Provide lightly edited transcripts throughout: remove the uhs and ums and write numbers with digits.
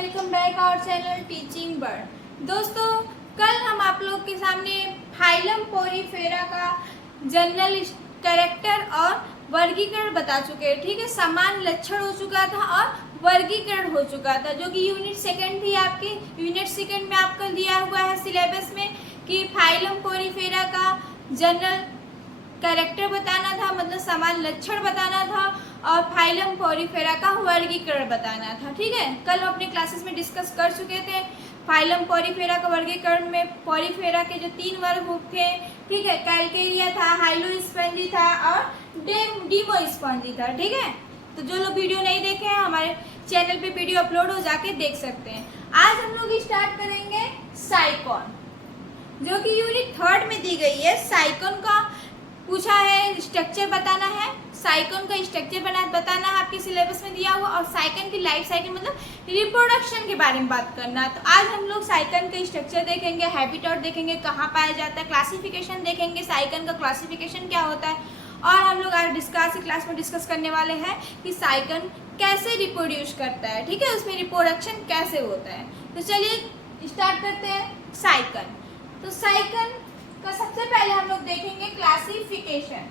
Welcome back our channel Teaching Bird. दोस्तों, कल हम आप लोग के सामने फाइलम पोरीफेरा का जनरल कैरेक्टर और वर्गीकरण बता चुके हैं। ठीक है, समान लक्षण हो चुका था और वर्गीकरण हो चुका था, जो कि यूनिट सेकंड थी आपकी। यूनिट सेकंड में आपको दिया हुआ है सिलेबस में कि फाइलम पोरीफेरा का जनरल कैरेक्टर बताना था, मतलब समान लक्षण बताना था, और फाइलम पोरीफेरा का वर्गीकरण बताना था। ठीक है, कल हम अपने क्लासेस में डिस्कस कर चुके थे फाइलम पोरीफेरा का वर्गीकरण में। पोरीफेरा के जो 3 वर्ग थे, ठीक है, कैलकेरिया था, हाइलोस्पॉन्जी था और डिमोस्पॉन्जी था। ठीक है, तो जो लोग वीडियो नहीं देखे हैं हमारे चैनल पे वीडियो अपलोड हो, जाके देख सकते हैं। आज हम लोग स्टार्ट करेंगे साइकॉन, जो कि यूनिट 3 में दी गई है। साइकॉन का पूछा है, स्ट्रक्चर बताना है, साइकॉन का स्ट्रक्चर बताना है, आपके सिलेबस में दिया हुआ, और साइकॉन की लाइफ साइकिल मतलब रिप्रोडक्शन के बारे में बात करना। तो आज हम लोग साइकॉन का स्ट्रक्चर देखेंगे, हैबिटेट देखेंगे, कहाँ पाया जाता है, क्लासिफिकेशन देखेंगे, साइकॉन का क्लासिफिकेशन क्या होता है, और हम लोग आज क्लास में डिस्कस करने वाले हैं कि साइकॉन कैसे रिप्रोड्यूस करता है। ठीक है, उसमें रिप्रोडक्शन कैसे होता है। तो चलिए स्टार्ट करते हैं साइकॉन। तो साइकॉन का सबसे पहले हम लोग देखेंगे क्लासिफिकेशन।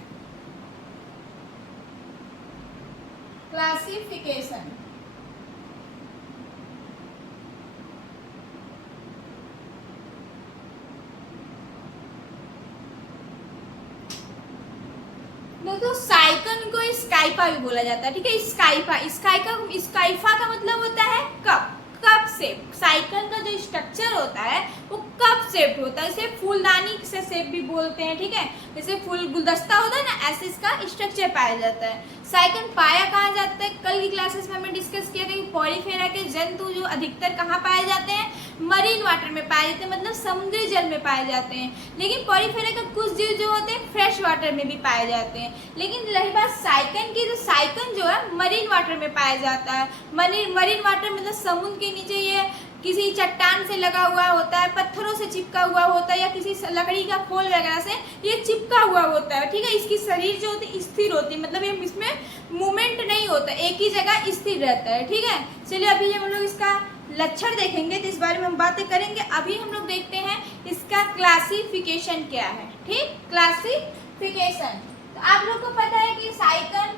दोस्तों, साइकॉन को स्काइफा भी बोला जाता है। ठीक है, स्काइफा का मतलब होता है कप शेप। साइकॉन का जो स्ट्रक्चर होता है वो कप शेप होता है, इसे फूलदानी से शेप भी बोलते हैं। ठीक है, जैसे फूल गुलदस्ता होता है ना, ऐसे इसका स्ट्रक्चर पाया जाता है। साइकॉन पाया कहाँ जाता है, कल की क्लासेस में हमने डिस्कस किया था कि पोरीफेरा के जंतु जो अधिकतर कहाँ पाए जाते हैं, मरीन वाटर में पाए जाते हैं, मतलब समुद्री जल में पाए जाते हैं। लेकिन पोरीफेरा का कुछ जीव जो होते हैं फ्रेश वाटर में भी पाए जाते हैं। लेकिन रही बात साइकॉन की, तो साइकॉन जो है मरीन वाटर में पाया जाता है। मरीन वाटर मतलब समुद्र के नीचे ये किसी चट्टान से लगा हुआ होता है, पत्थरों से चिपका हुआ होता है, या किसी लकड़ी का खोल वगैरह से ये चिपका हुआ होता है। ठीक है, इसकी शरीर जो होती है स्थिर होती है, मतलब ये इसमें मूवमेंट नहीं होता, एक ही जगह स्थिर रहता है। ठीक है, चलिए अभी हम लोग इसका लक्षण देखेंगे, तो इस बारे में हम बातें करेंगे। अभी हम लोग देखते हैं इसका क्लासिफिकेशन क्या है। ठीक, क्लासिफिकेशन। तो आप लोग को पता है कि साइकॉन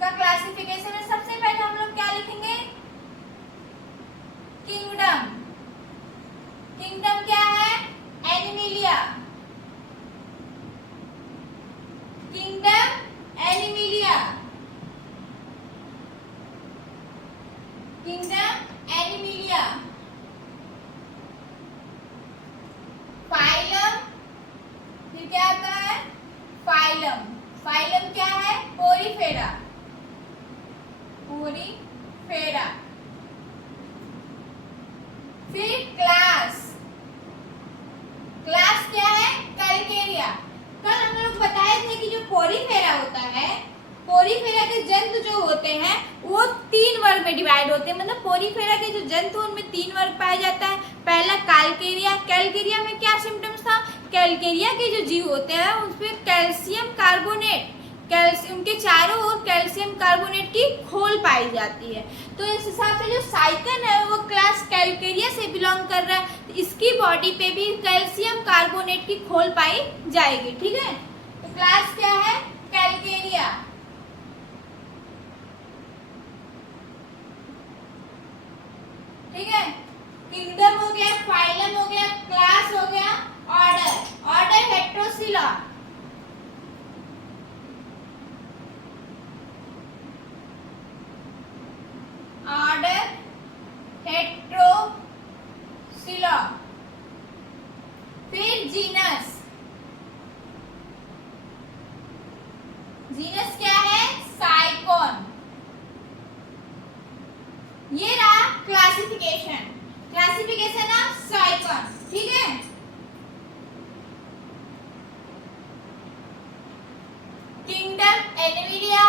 का क्लासिफिकेशन में सबसे पहले हम लोग क्या लिखेंगे, किंगडम। किंगडम क्या है, Animalia. Kingdom Animalia, kingdom Animalia. Phylum, फिर क्या आता है, फाइलम। फाइलम क्या है, पोरीफेरा। पोरीफेरा। फिर क्लास। क्लास क्या है, कैलकेरिया। कल हम लोग बताए थे कि जो पोरीफेरा होता है, पोरीफेरा के जंतु जो होते हैं वो 3 वर्ग में डिवाइड होते हैं। मतलब पोरीफेरा के जो जंतु उनमें 3 वर्ग पाया जाता है। पहला कैलकेरिया। कैलकेरिया में क्या सिम्टम्स था, कैलकेरिया के जो जीव होते हैं उसमें कैल्शियम कार्बोनेट, उनके चारों ओर कैल्शियम कार्बोनेट की खोल पाई जाती है। तो इस हिसाब से जो साइकॉन है वो क्लास कैलकेरिया से बिलोंग कर रहा है, तो इसकी बॉडी पे भी कैल्शियम कार्बोनेट की खोल पाई जाएगी। ठीक है, तो क्लास क्या है, कैलकेरिया। ठीक है, किंगडम हो गया, फाइलम हो गया, क्लास हो गया, ऑर्डर हेट्रोसिला। ऑर्डर हेट्रोसिला। फिर जीनस। जीनस क्या है, साइकॉन। ये रहा क्लासिफिकेशन ऑफ साइकॉन। ठीक है, kingdom Animalia,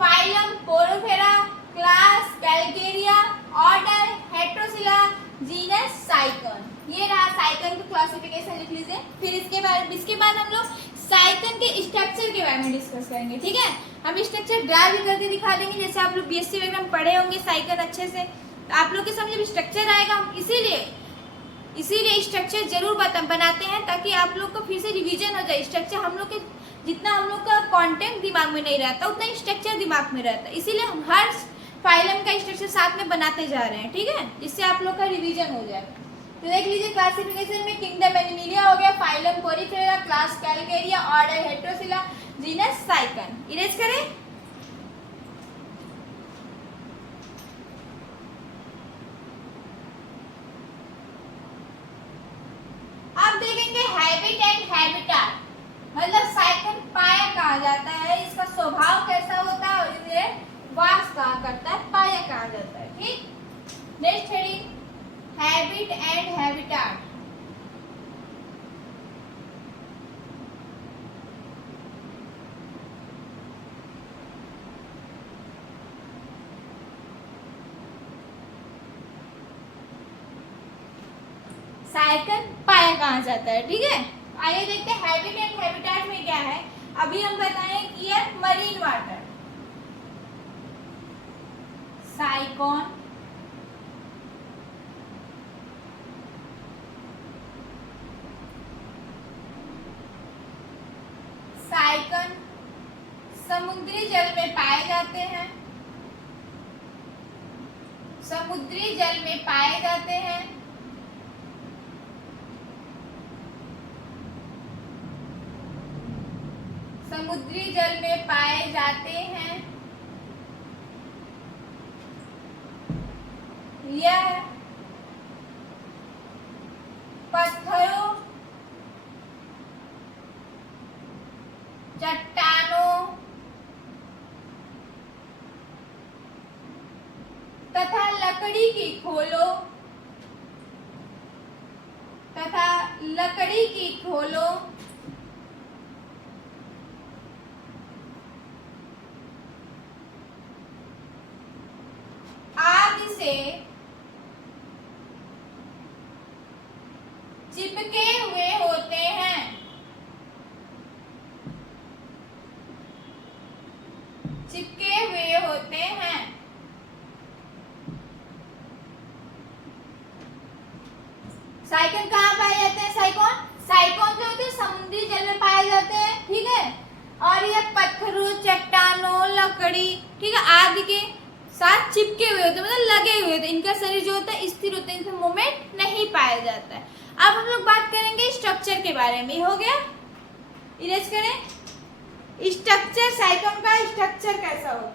phylum Porifera, class Calcarea, order Heterocoela, genus Sycon. ये रहा साइकॉन का क्लासिफिकेशन, लिख लीजिए। फिर इसके बाद हम लोग साइकॉन के स्ट्रक्चर के बारे में डिस्कस करेंगे। ठीक है, हम स्ट्रक्चर ड्रा भी करके दिखा देंगे, जैसे आप लोग बीएससी वगैरह में पढ़े होंगे साइकॉन अच्छे से। तो आप लोग के सामने जब स्ट्रक्चर आएगा हम इसीलिए स्ट्रक्चर जरूर बनाते हैं, ताकि आप लोग को फिर से रिवीजन हो जाए। स्ट्रक्चर हम लोग के जितना हम लोग का कंटेंट दिमाग में नहीं रहता उतना स्ट्रक्चर दिमाग में रहता है, इसीलिए हम हर फाइलम का स्ट्रक्चर साथ में बनाते जा रहे हैं, ठीक है, जिससे आप लोग का रिवीजन हो जाए। तो देख लीजिए क्लासिफिकेशन में किंगडम एनिमिलिया हो गया, phylum Porifera, class Calcarea, order Heterocoela, genus Sycon. Erase करें। अब देखेंगे हैबिट एंड हैबिटाट, मतलब साइकन पाया कहा जाता है, इसका स्वभाव कैसा होता है और इसे वास कहा करता है, पाया कहा जाता है, ठीक। Next heading habit and habitat. Sycon पाया कहा जाता है, ठीक है। आइए देखते हैं हैबिट एंड हैबिटाट में क्या है। अभी हम बताएं कि ये मरीन वाटर, साइकॉन, साइकन समुद्री जल में पाए जाते हैं, समुद्री जल में पाए जाते हैं। समुद्री जल में पाए जाते हैं। यह पत्थरों, चट्टानों तथा लकड़ी की खोलों आदि से चिपके हुए होते हैं, चिपके हुए होते हैं। साइकन कहाँ पाए जाते हैं? साइकॉन जो होते हैं समुद्री जल में पाए जाते हैं, ठीक है। और ये पत्थरों, चट्टानों, लकड़ी, ठीक है, आदि के साथ चिपके हुए होते हैं, मतलब लगे हुए होते हैं। इनका शरीर जो होता है स्थिर होता है, इनसे मूवमेंट नहीं पाया जाता है। अब हम लोग बात करेंगे स्ट्रक्चर के बारे में। हो गया, इरेज करें। स्ट्रक्चर, साइकन का स्ट्रक्चर कैसा हो?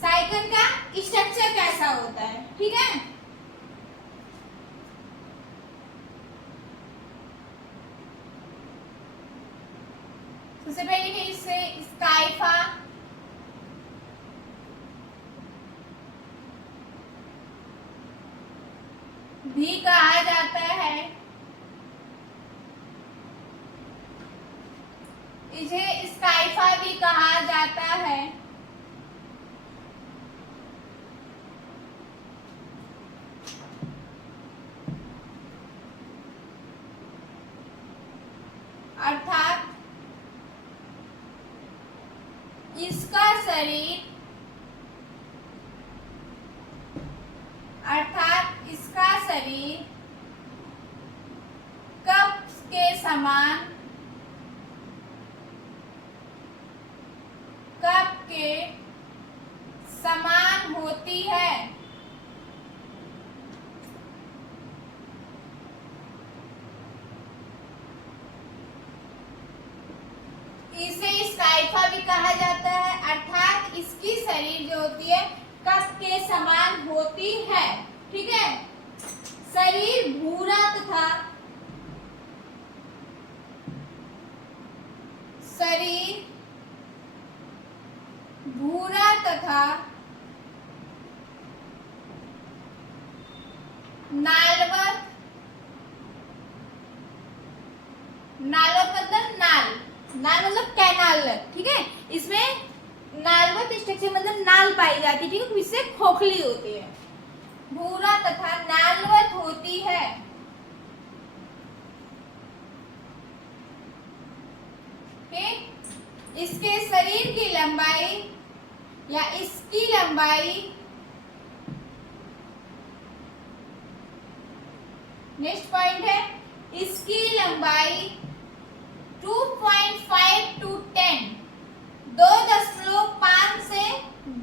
साइकन का स्ट्रक्चर कैसा होता है, ठीक है। सबसे पहले है इससे स्काइफा, भी कहा जाता है, इसे स्काइफा भी कहा जाता है। अर्थात इसका शरीर, कप के समान, कप के समान होती है। इसे स्काइफा भी कहा जाता है, अर्थात इसकी शरीर जो होती है कप के समान होती है, ठीक है। शरीर भूरा तथा नालवत, नालवत मतलब नाल मतलब कैनाल, ठीक है। इसमें नालवत स्ट्रक्चर मतलब नाल पाई जाती है, ठीक है, इससे खोखली होती है, भूरा तथा नालवत होती है। ठीक, इसके शरीर की लंबाई या इसकी लंबाई, नेक्स्ट पॉइंट है, इसकी लंबाई 2.5 to 10, 2.5 से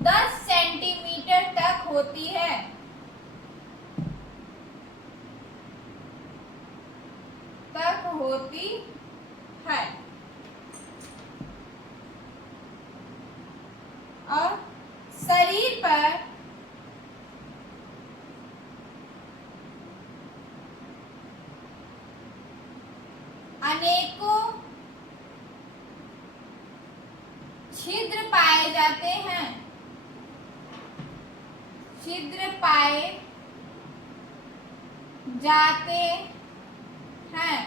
10 सेंटीमीटर तक होती है। और शरीर पर अनेकों छिद्र पाए जाते हैं, छिद्र पाए जाते हैं,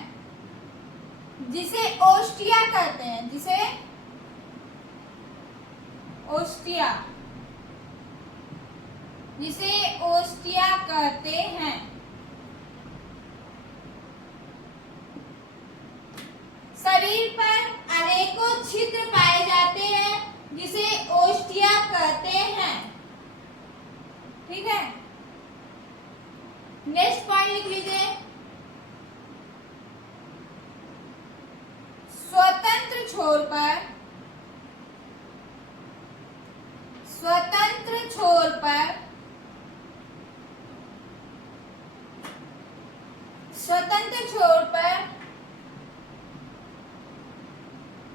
जिसे ओस्टिया कहते हैं, जिसे ओस्टिया, जिसे ओस्टिया कहते हैं। शरीर पर अनेकों छिद्र पाए जाते हैं, जिसे ओस्टिया कहते हैं, ठीक है। नेक्स्ट पॉइंट लिख लीजिए, स्वतंत्र छोर पर, स्वतंत्र छोर पर, स्वतंत्र छोर पर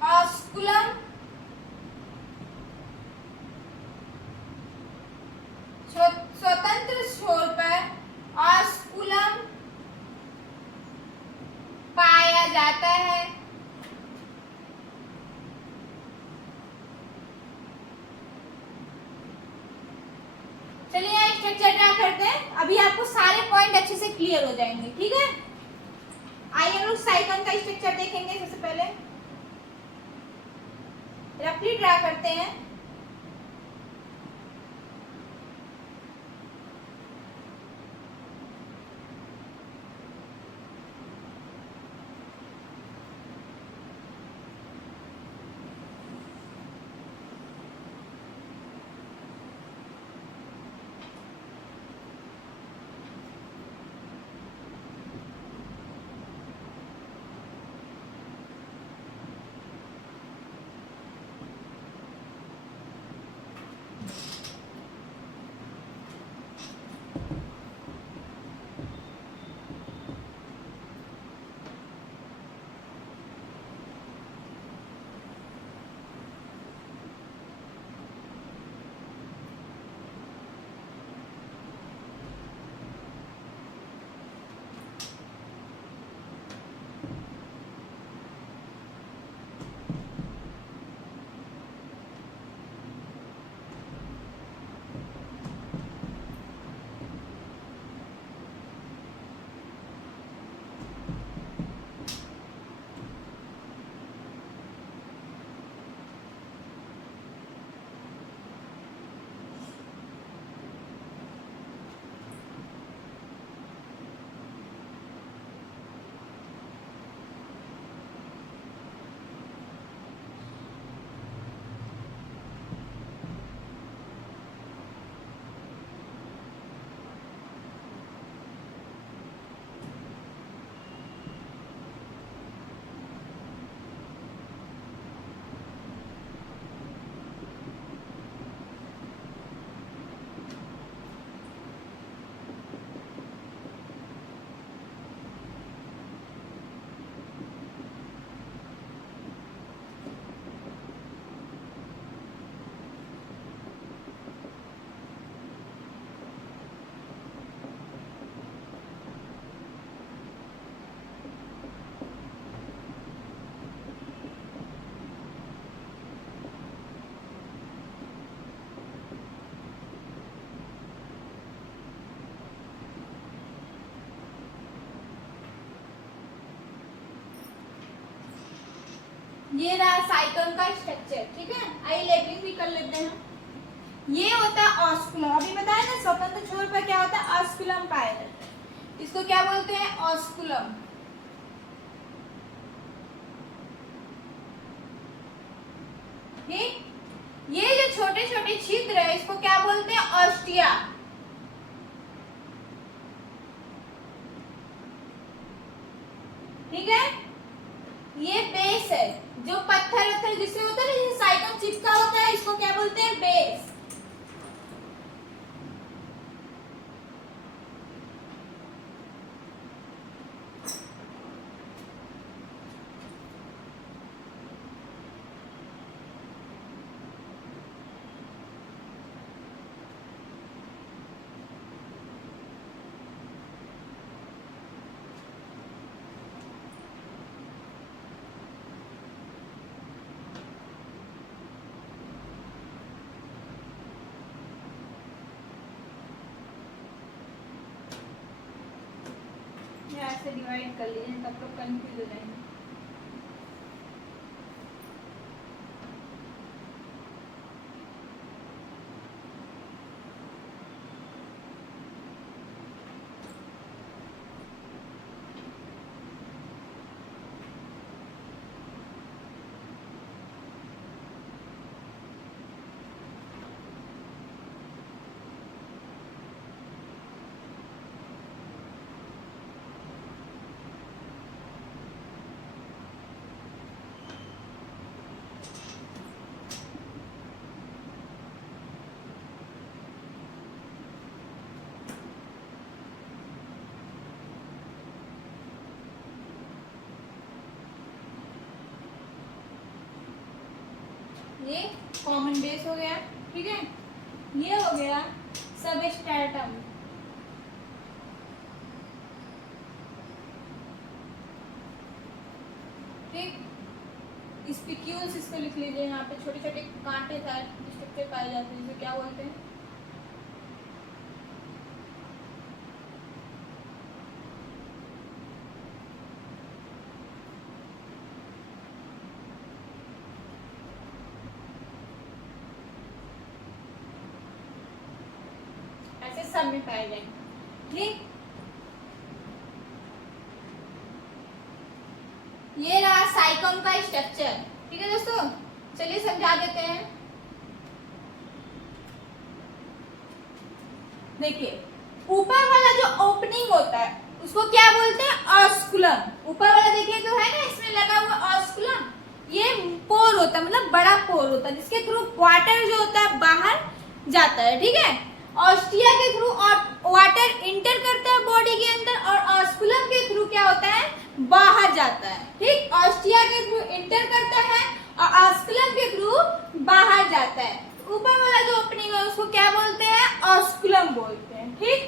ऑस्कुलम, स्वतंत्र छोर पर ऑस्कुलम पाया जाता है। चलिए यहाँ स्ट्रक्चर ड्रा करते हैं, अभी आपको सारे पॉइंट अच्छे से क्लियर हो जाएंगे, ठीक है। आइए हम लोग साइक्लोन का स्ट्रक्चर देखेंगे। सबसे पहले रफली ड्रा करते हैं। ये रहा साइटोन का स्ट्रक्चर, ठीक है। आइए लेबलिंग भी कर लेते हैं। ये होता है ऑस्कुलम, अभी बताया ना स्वतंत्र छोर पर क्या होता है, ऑस्कुलम पाया जाता है। इसको क्या बोलते हैं, ऑस्कुलम। ठीक, ये जो छोटे छोटे छिद्र है इसको क्या बोलते हैं, ऑस्टिया। ठीक है, ये बेस है, जो पत्थर वत्थर जिससे होता है ना, जैसे साइटोन चिपका होता है, इसको क्या बोलते हैं, बेस। ऐसे डिवाइड कर लीजिए तब लोग कंफ्यूज हो जाएंगे। ये कॉमन बेस हो गया, ठीक है। ये हो गया सबस्ट्रेटम। ठीक, स्पिक्यूल्स इसको लिख लीजिए, यहाँ पे छोटे छोटे कांटे स्ट्रक्चर पाए जाते हैं, जिसे क्या बोलते हैं, सब में पाए जाएंगे। ठीक, ये रहा साइकोन का स्ट्रक्चर, ठीक है दोस्तों। चलिए समझा देते हैं। देखिए, ऊपर वाला जो ओपनिंग होता है उसको क्या बोलते हैं, ऑस्कुलम। ऊपर वाला देखिए तो है ना, इसमें लगा हुआ ऑस्कुलम, ये पोर होता है, मतलब बड़ा पोर होता है, जिसके थ्रू वाटर जो होता है बाहर जाता है, ठीक है। ऑस्टिया के थ्रू वाटर इंटर करता है बॉडी के अंदर, और ऑस्कुलम के थ्रू क्या होता है, बाहर जाता है। ठीक, ऑस्टिया के थ्रू इंटर करता है और ऑस्कुलम के थ्रू बाहर जाता है। ऊपर वाला जो ओपनिंग है उसको क्या बोलते हैं, ऑस्कुलम बोलते हैं। ठीक,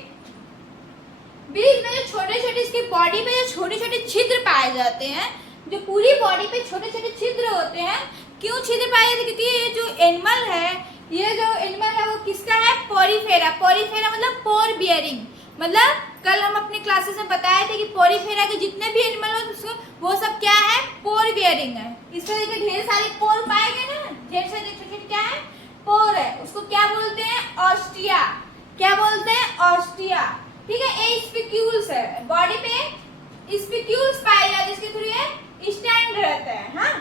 बीच में जो छोटे छोटे, इसकी बॉडी में जो छोटे छोटे छिद्र पाए जाते हैं, जो पूरी बॉडी पे छोटे छोटे छिद्र होते हैं। क्यों छिद्र पाए जाते हैं, क्योंकि ये जो एनिमल है, ये जो एनिमल है वो किसका है, पोरीफेरा। पोरीफेरा मतलब पोर बियरिंग, मतलब कल हम अपने क्लासेस में बताए थे कि पोरीफेरा के जितने भी एनिमल हो वो सब क्या है, पोर बियरिंग है। इसमें देखिए ढेर सारे पोर पाए गए ना, ढेर सारे छोटे क्या है, पोर है। उसको क्या बोलते हैं, ऑस्टिया। क्या बोलते हैं, ऑस्टिया। ठीक है, ये स्पिक्यूल्स है, बॉडी पे स्पिक्यूल्स पाए जाते हैं, जिसके थ्रू ये स्टैंड रहता है। हाँ,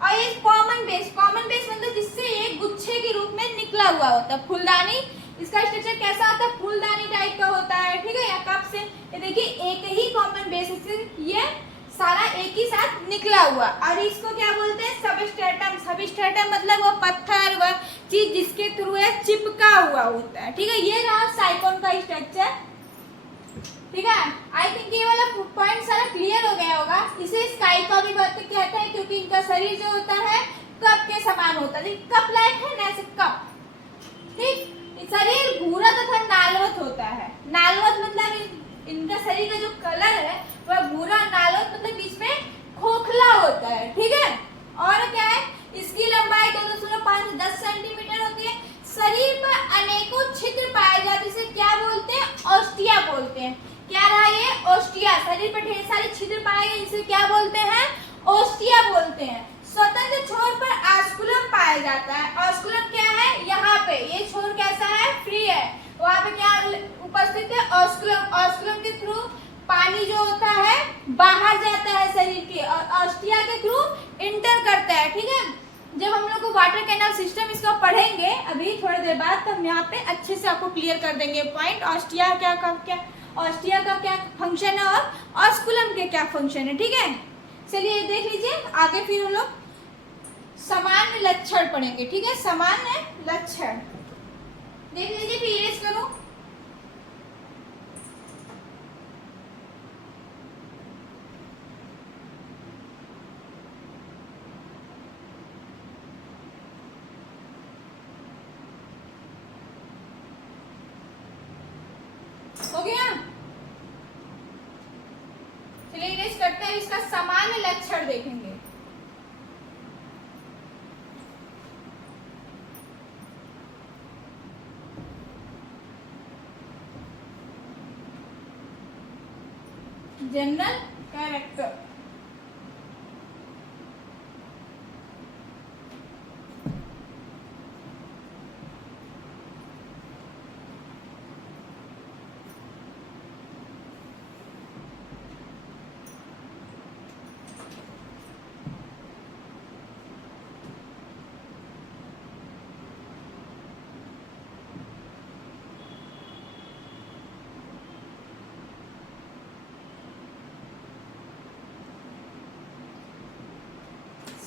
और ये कॉमन बेस। कॉमन बेस मतलब जिससे एक गुच्छे के रूप में निकला हुआ होता है, फूलदानी। इसका स्ट्रक्चर कैसा होता है, फूलदानी टाइप का होता है, ठीक है, या कप से। ये देखिए एक ही कॉमन बेस से ये सारा एक ही साथ निकला हुआ, और इसको क्या बोलते हैं, सबस्ट्रेटम। सबस्ट्रेटम मतलब वो पत्थर, वह चीज जिसके थ्रू ये चिपका हुआ होता है। ठीक है, ये रहा साइकोन का स्ट्रक्चर। ठीक है, आई थिंक ये वाला पॉइंट सारा क्लियर हो गया होगा। इसे स्काई का भी कहते हैं, क्योंकि इनका शरीर जो होता है कप के समान होता है। कप लाइक है ना, ऐसे कप। ठीक, शरीर भूरा तथा नालवत होता है। नालवत मतलब इनका शरीर का जो कलर है वह भूरा, नालवत मतलब बीच में खोखला होता है। ठीक है, और क्या है, इसकी लंबाई 2.5 से 10 सेंटीमीटर होती है। शरीर पर अनेकों छिद्र पाए जाते हैं, इसे क्या बोलते हैं, ऑस्टिया बोलते हैं। क्या रहा ये, ऑस्टिया। शरीर पर ढेर सारे छिद्र पाए गए, इसे क्या बोलते हैं, ऑस्टिया बोलते हैं। स्वतंत्र छोर पर ऑस्कुलम पाया जाता है। ऑस्कुलम क्या है, यहाँ पे ये छोर कैसा है, फ्री है, वहाँ पे क्या उपस्थित है, ऑस्कुलम। ऑस्कुलम के थ्रू पानी जो होता है बाहर जाता है शरीर के, और ऑस्टिया के थ्रू इंटर करता है। ठीक है, जब हम लोग को वाटर कैनाल सिस्टम इसका पढ़ेंगे अभी थोड़ी देर बाद, तो हम यहाँ पे अच्छे से आपको क्लियर कर देंगे पॉइंट, ऑस्टिया ऑस्टिया का क्या फंक्शन है और ऑस्कुलम के क्या फंक्शन है। ठीक है, चलिए देख लीजिए आगे, फिर हम लोग सामान्य लक्षण पढ़ेंगे। ठीक है, सामान्य लक्षण देख लीजिए, फिर इरेज करो। हो गया, चलिए इरेज करते हैं, इसका सामान्य लक्षण देखेंगे। जनरल कैरेक्टर,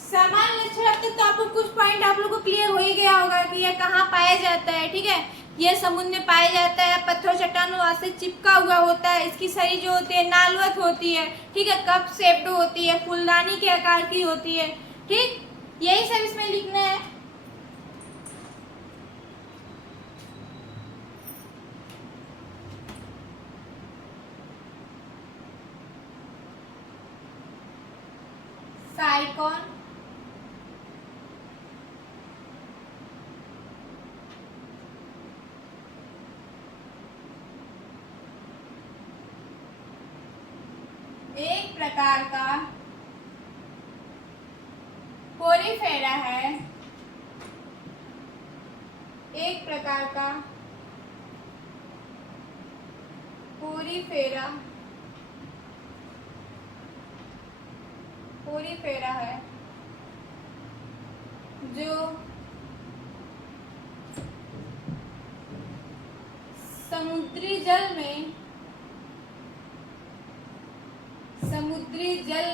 सामान्य लक्षण अब तक तो आपको कुछ पॉइंट आप लोगों को क्लियर हो ही गया होगा कि यह कहाँ पाया जाता है। ठीक है, यह समुद्र में पाया जाता है, पत्थर चट्टानों से चिपका हुआ होता है, इसकी शरीर जो होती है नालवत होती है। ठीक है, कप शेप्ड होती है, फूलदानी के आकार की होती है। ठीक, यही सब इसमें लिखना है। साइकॉन, एक प्रकार का पोरीफेरा है, एक प्रकार का पोरीफेरा पोरीफेरा है जो समुद्री जल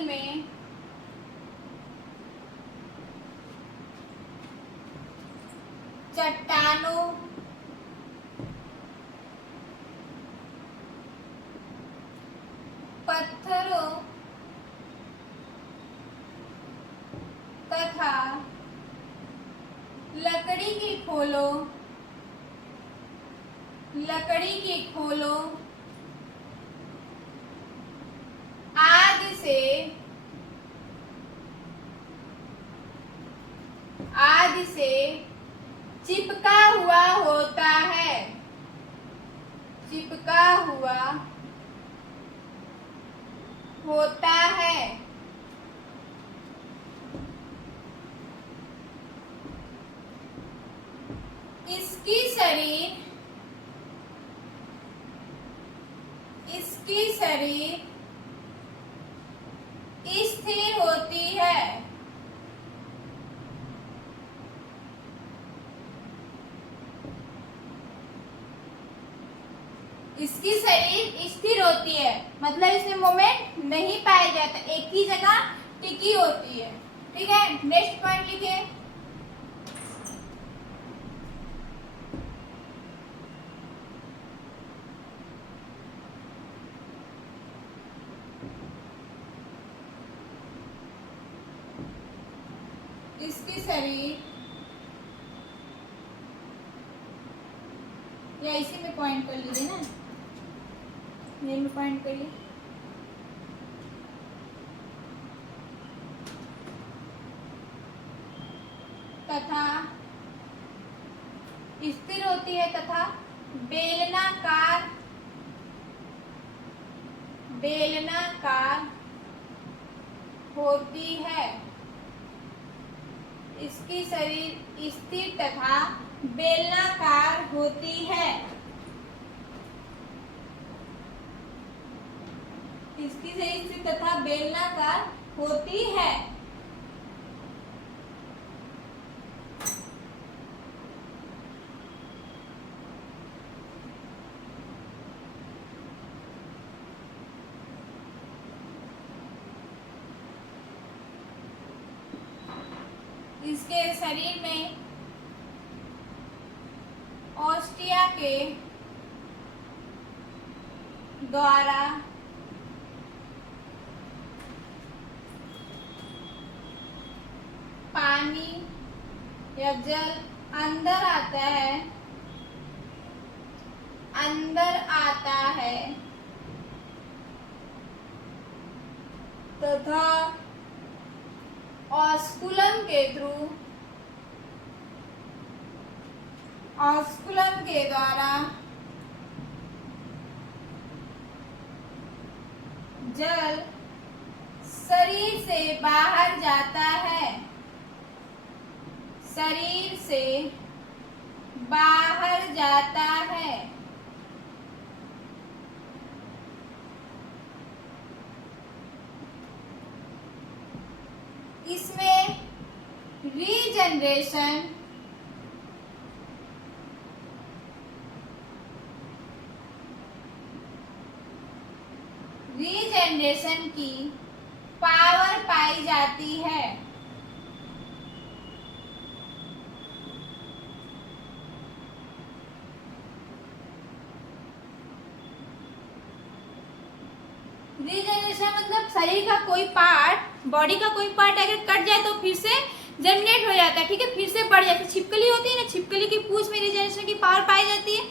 में चट्टानों, पत्थरों तथा लकड़ी की खोलों आदि से चिपका हुआ होता है, चिपका हुआ होता है। इसकी शरीर स्थिर होती है, इसकी शरीर स्थिर होती है, मतलब इसमें मोमेंट नहीं पाया जाता, एक ही जगह टिकी होती है। ठीक है, नेक्स्ट पॉइंट लिखिए। इसकी शरीर, या इसी में पॉइंट कर लीजिए ना, ये में पॉइंट करिए। तथा स्थिर होती है तथा बेलनाकार होती है। इसकी शरीर स्थिर तथा बेलनाकार होती है। इसकी शरीर स्थिर तथा बेलनाकार होती है। इसके शरीर में ऑस्टिया के द्वारा पानी या जल अंदर आता है तथा ऑस्कुलम के द्वारा जल शरीर से बाहर जाता है। शरीर से बाहर जाता है। इसमें रीजनरेशन की पावर पाई जाती है। रीजनरेशन मतलब शरीर का कोई पार्ट, बॉडी का कोई पार्ट अगर कट जाए तो फिर से जनरेट हो जाता है, ठीक है, फिर से बढ़ जाता है। छिपकली होती है ना, छिपकली की पूंछ में रीजनरेशन की पावर पाई जाती है।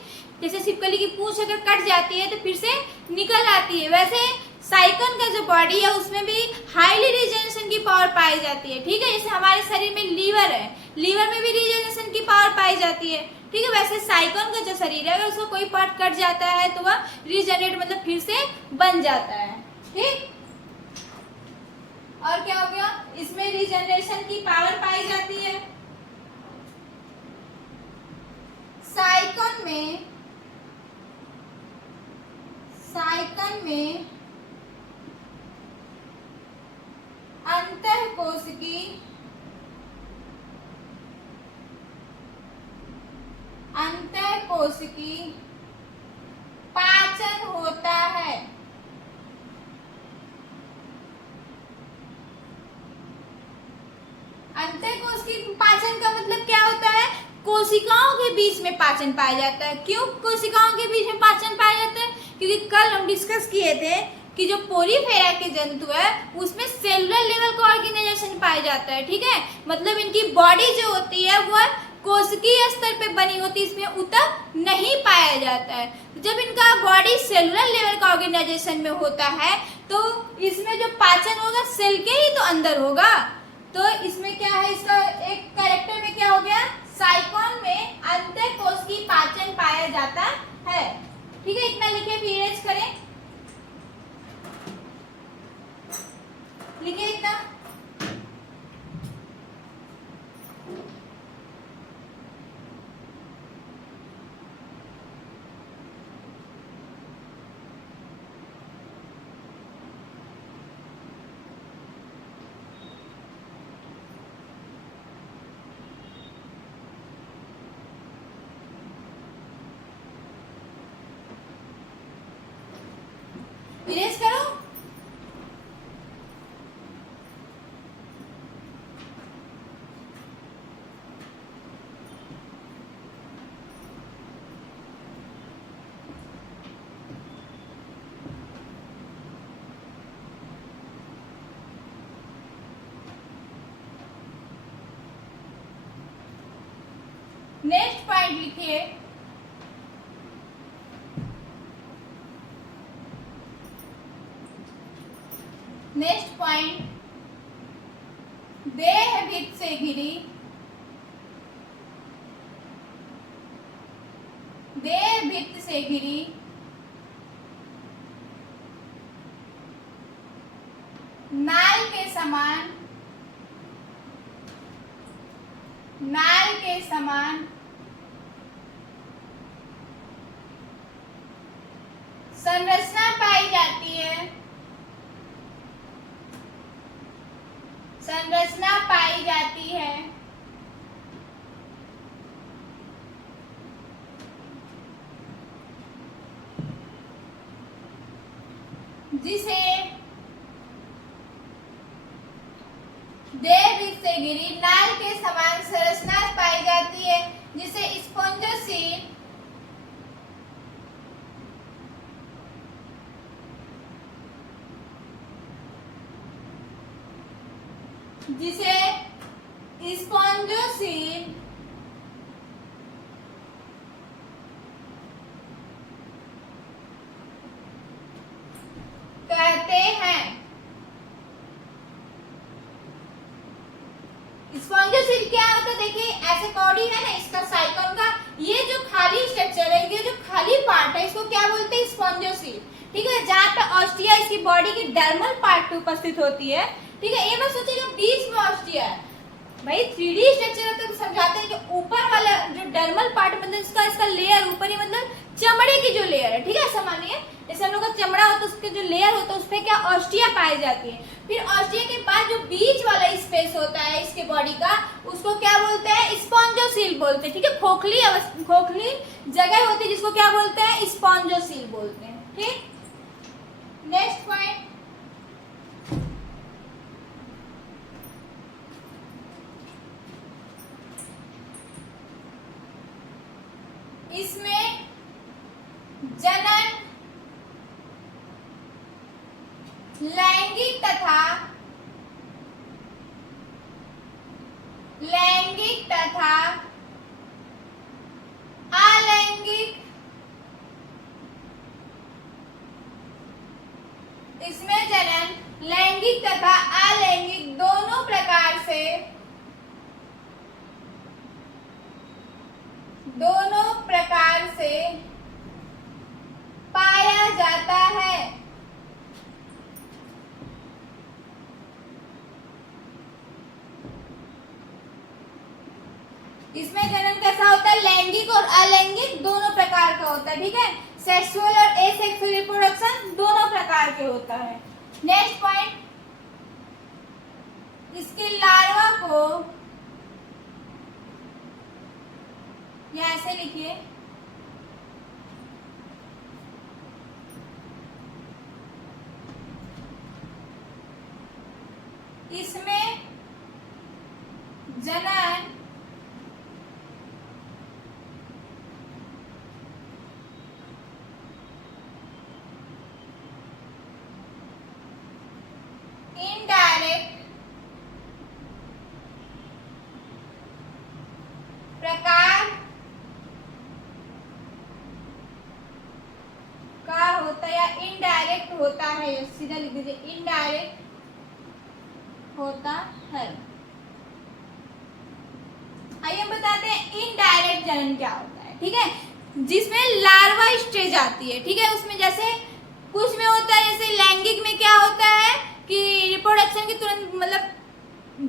जैसे छिपकली की पूंछ अगर कट जाती है तो फिर से निकल आती है, वैसे साइकन का जो बॉडी है उसमें भी हाईली रीजनरेशन की पावर पाई जाती है, ठीक है। जैसे हमारे शरीर में लीवर है, लीवर में भी रीजनरेशन की पावर पाई जाती है, ठीक है। वैसे साइकन का जो शरीर है अगर उसका कोई पार्ट कट जाता है तो वह रीजनरेट मतलब फिर से बन जाता है, ठीक। और क्या हो गया, इसमें रीजनरेशन की पावर पाई जाती है। साइकन में अंतःकोशिकी पाचन होता है। अंतःकोशिकी पाचन का मतलब क्या होता है, कोशिकाओं के बीच में पाचन पाया जाता है। क्यों कोशिकाओं के बीच में पाचन पाया जाता है, क्योंकि कल हम डिस्कस किए थे कि जो पोरीफेरा के जंतु है उसमें सेलुलर लेवल का ऑर्गेनाइजेशन पाया जाता है, ठीक है। मतलब इनकी बॉडी जो होती है वह कोशिकीय स्तर पे बनी होती है, इसमें ऊतक नहीं पाया जाता है। जब इनका बॉडी सेलुलर लेवल का ऑर्गेनाइजेशन में होता है तो इसमें जो पाचन होगा सेल के ही तो अंदर होगा। तो इसमें क्या है, इसका एक कैरेक्टर में क्या हो गया, साइकॉन में अंतःकोशिकी पाचन पाया जाता है, ठीक है। इतना लिखे, फिर इरेज करें, लिखे इतना। इरेज करो। नेक्स्ट पॉइंट लिखिए, नेक्स्ट पॉइंट, देह भित्त से घिरी, देह भित्त से घिरी नाल के समान नाल के समान संरचना पाई जाती है, संरचना पाई जाती है, जिसे देववृत्त से घिरी नाल के समान संरचना पाई जाती है, जिसे स्पॉन्जोसील कहते हैं। स्पॉन्जोसील क्या होता है? देखिए ऐसे बॉडी है ना इसका साइकल का, ये जो खाली स्ट्रक्चर है, ये जो खाली पार्ट है, इसको क्या बोलते हैं? स्पॉन्जोसील। ठीक है, जहाँ पे ऑस्टिया इसकी बॉडी की डर्मल पार्ट पे उपस्थित होती है। ठीक है, ये मत सोचिएगा बीच में ऑस्टिया है। भाई 3D स्ट्रक्चर होता है तो समझाते हैं, जो ऊपर वाला जो डर्मल पार्ट मतलब इसका लेयर ऊपर ही मतलब चमड़े की जो लेयर है। ठीक है, ऐसा मानिए जैसे हम लोग का चमड़ा होता है, उसके जो लेयर होता है उस पे क्या ऑस्टिया पाई जाती है। फिर ऑस्टिया के बाद जो बीच वाला स्पेस होता है इसके बॉडी का, उसको क्या बोलते हैं? स्पॉन्जोसील बोलते हैं। ठीक है, खोखली जगह होती है जिसको क्या बोलते हैं? स्पॉन्जोसील बोलते हैं। ठीक, नेक्स्ट पॉइंट, इसमें जनन, लैंगिक तथा अलैंगिक, इसमें जनन लैंगिक तथा अलैंगिक दोनों प्रकार से पाया जाता है। इसमें जनन कैसा होता है? लैंगिक और अलैंगिक दोनों प्रकार का होता है। ठीक है, सेक्सुअल और एसेक्सुअल रिप्रोडक्शन दोनों प्रकार के होता है। नेक्स्ट पॉइंट, इसके लार्वा को या ऐसे लिखिए, इसमें जनन इनडायरेक्ट प्रकार का होता है या इनडायरेक्ट होता है, सीधा लिख दीजिए, इनडायरेक्ट होता है। आइए हम बताते हैं इनडायरेक्ट जनन क्या होता है। ठीक है, जिसमें लार्वा स्टेज आती है। ठीक है, उसमें जैसे कुछ में होता है, जैसे लैंगिक में क्या होता है कि रिप्रोडक्शन के तुरंत मतलब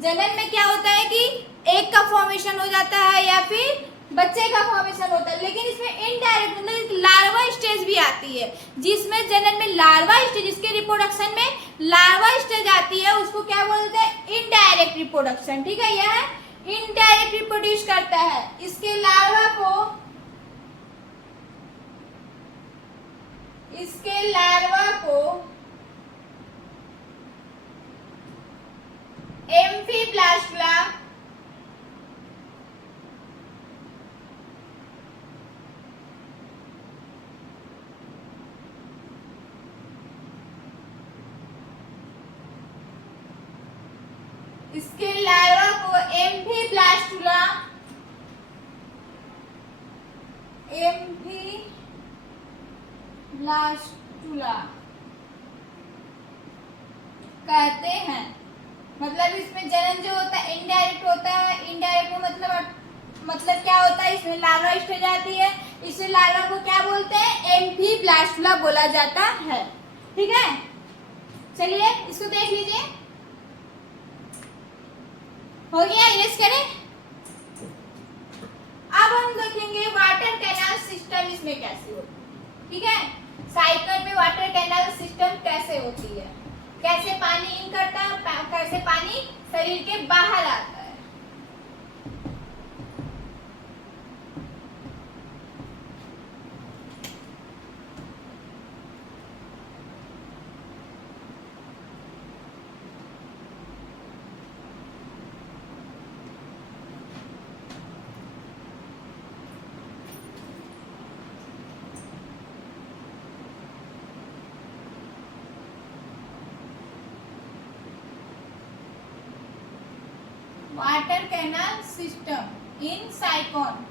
जनन में क्या होता है कि एक का फॉर्मेशन हो जाता है या फिर बच्चे का फॉर्मेशन होता है। लेकिन इसमें इनडायरेक्ट मतलब लार्वा स्टेज भी आती है, जिसमें जनन में लार्वा स्टेज, इसके रिप्रोडक्शन में लार्वा स्टेज आती है, उसको क्या बोलते हैं? Indirect reproduction. ठीक है, यह इनडायरेक्ट रिप्रोड्यूस करता है। इसके लार्वा को एम्फीब्लास्टुला कहते हैं। मतलब इसमें जनन जो होता है इनडायरेक्ट होता है। इनडायरेक्ट में मतलब क्या होता है? इसमें लार्वा स्टेज आती है, इसमें लार्वा को क्या बोलते हैं? एम्फीब्लास्टुला बोला जाता है। ठीक है, चलिए इसको देख लीजिए, हो गया, इरेज करें। अब हम देखेंगे वाटर कैनाल सिस्टम इसमें कैसे होती है। ठीक है, साइकिल में वाटर कैनाल सिस्टम कैसे होती है, कैसे पानी इन करता है, कैसे पानी शरीर के बाहर आता है। Water canal system in साइकॉन।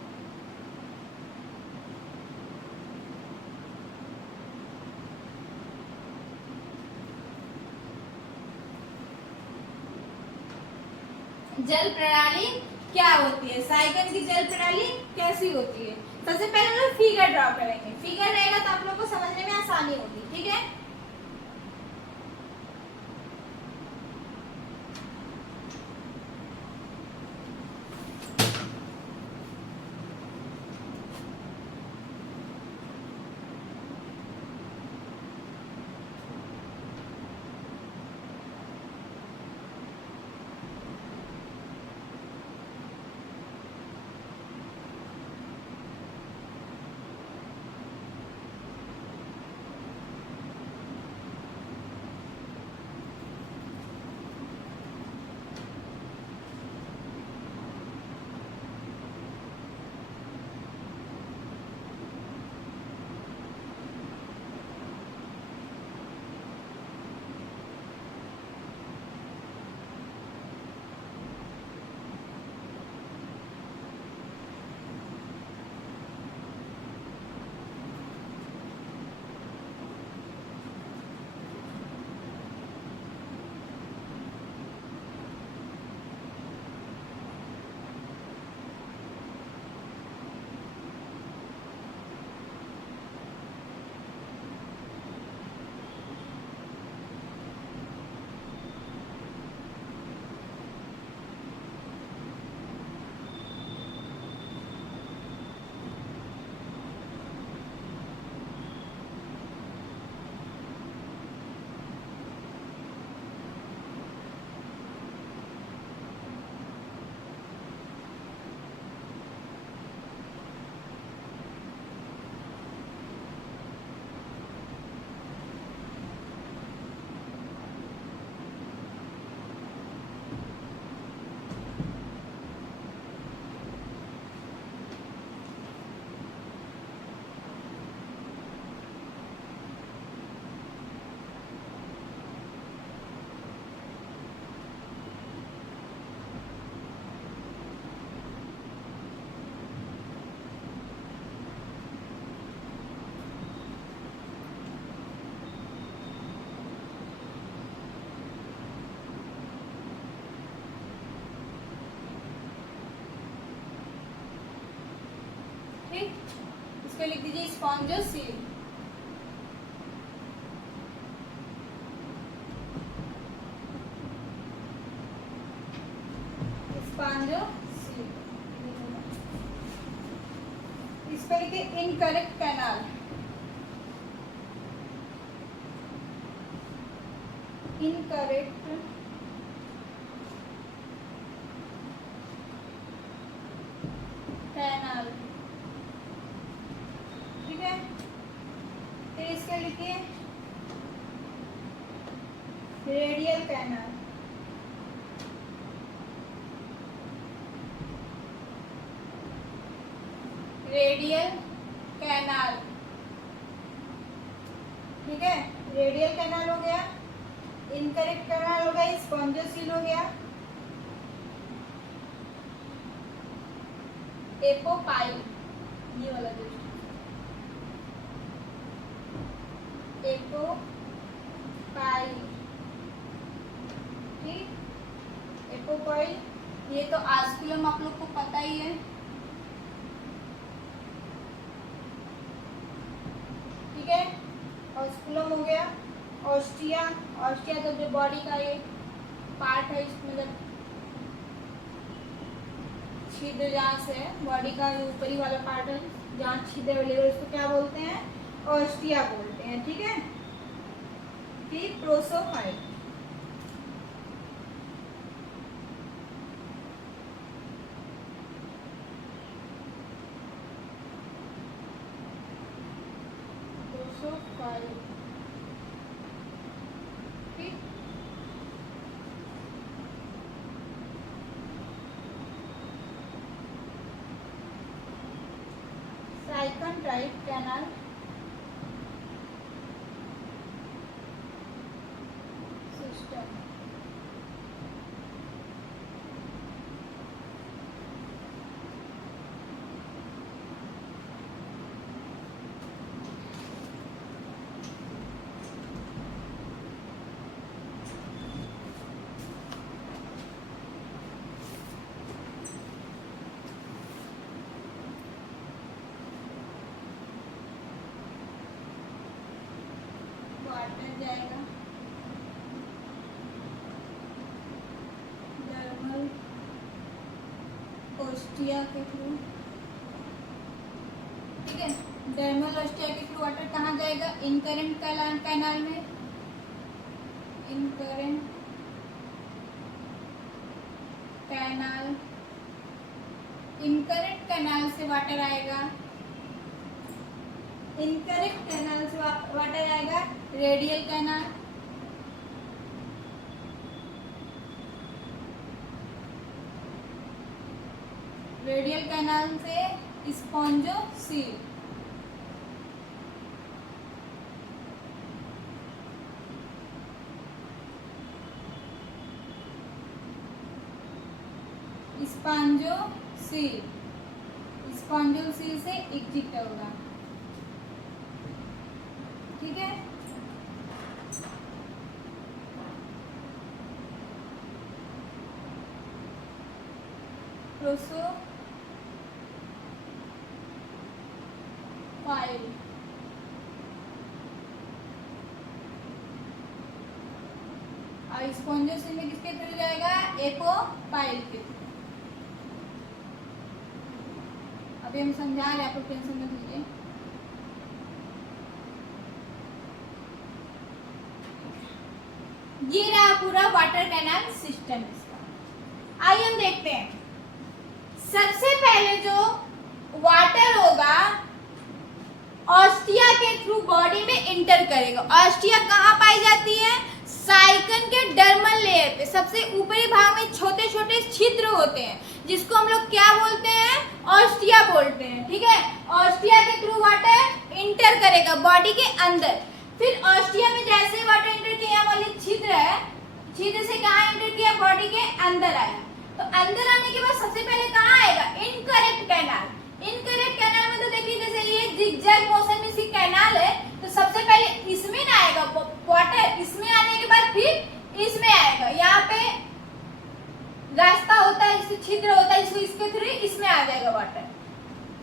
जल प्रणाली क्या होती है, साइकन की जल प्रणाली कैसी होती है। सबसे पहले हम लोग फिगर ड्रॉ करेंगे, फिगर रहेगा तो आप लोग को समझने में आसानी होगी। ठीक है, ठीक, इसको लिख दीजिए स्पॉन्जोसील। स्पॉन्जोसील, इसको लिखिए इनकरेक्ट कैनाल। Incorrect canal. ठीक है, फिर इसके लिखिए रेडियल कैनाल। Radial canal. ठीक है, रेडियल कैनाल हो गया, इनकरेक्ट कैनाल हो गया, स्पॉन्जोसील हो गया, एपोपाइल ये वाला जो एपोपाइल। ठीक, एपोपाइल ये तो आस्कुलम आप लोग को पता ही है। ठीक है, ऑस्कुलम हो गया, ऑस्टिया। ऑस्टिया तो जो बॉडी का ये पार्ट है, मतलब छिद्र जहाँ से है, बॉडी का जो ऊपरी वाला पार्ट है जहाँ छिद्र अवेलेबल, उसको क्या बोलते हैं? ऑस्टिया बोलते हैं। ठीक है, फिर प्रोसोफाइल। प्रोसोफाइल फिर साइकन टाइप कैनाल सिस्टम। वाटर जाएगा डर्मल ऑस्टिया के थ्रू। ठीक है, डर्मल ऑस्टिया के थ्रू वाटर कहाँ जाएगा? इनकरेंट कैनाल में। इनकरेंट कैनाल, इनकरेंट कैनाल से वाटर आएगा, इनकरेक्ट कैनाल से वाटर आएगा रेडियल कैनाल। रेडियल कैनाल से स्पॉन्जोसील। स्पॉन्जोसील, स्पॉन्जोसील से एग्जिट होगा। ठीक है, प्रोसोफाइल और स्पॉन्जोसील में किसके थ्रू जाएगा? एपोपाइल के थ्रू। अभी हम समझा रहे, आपको टेंशन मत लीजिए। ये रहा पूरा वाटर कैनाल सिस्टम इसका। आइए हम देखते हैं। सबसे पहले जो वाटर होगा ऑस्टिया के थ्रू बॉडी में इंटर करेगा। ऑस्टिया कहाँ पाई जाती है? साइकन के डर्मल लेयर पे, सबसे ऊपरी भाग में छोटे छोटे छिद्र होते हैं, जिसको हम लोग क्या बोलते हैं? ऑस्टिया बोलते हैं। ठीक है, ऑस्टिया के थ्रू वाटर इंटर करेगा बॉडी के अंदर। फिर ऑस्टिया में जैसे वाटर इंटर किया, वाली छिद्र है, छिद्र से कहाँ इंटर किया? बॉडी के अंदर आया। तो अंदर आने के बाद सबसे पहले कहाँ आएगा? Incorrect canal. इनकरेक्ट कैनाल में तो देखिए जैसे ये जिगजैग मोशन में सी कैनाल है, तो सबसे पहले इसमें ना आएगा वाटर, इसमें आने के बाद फिर इसमें आएगा। यहाँ पे रास्ता होता है, इससे छिद्र होता है, इसके थ्रू इसमें आ जाएगा वाटर।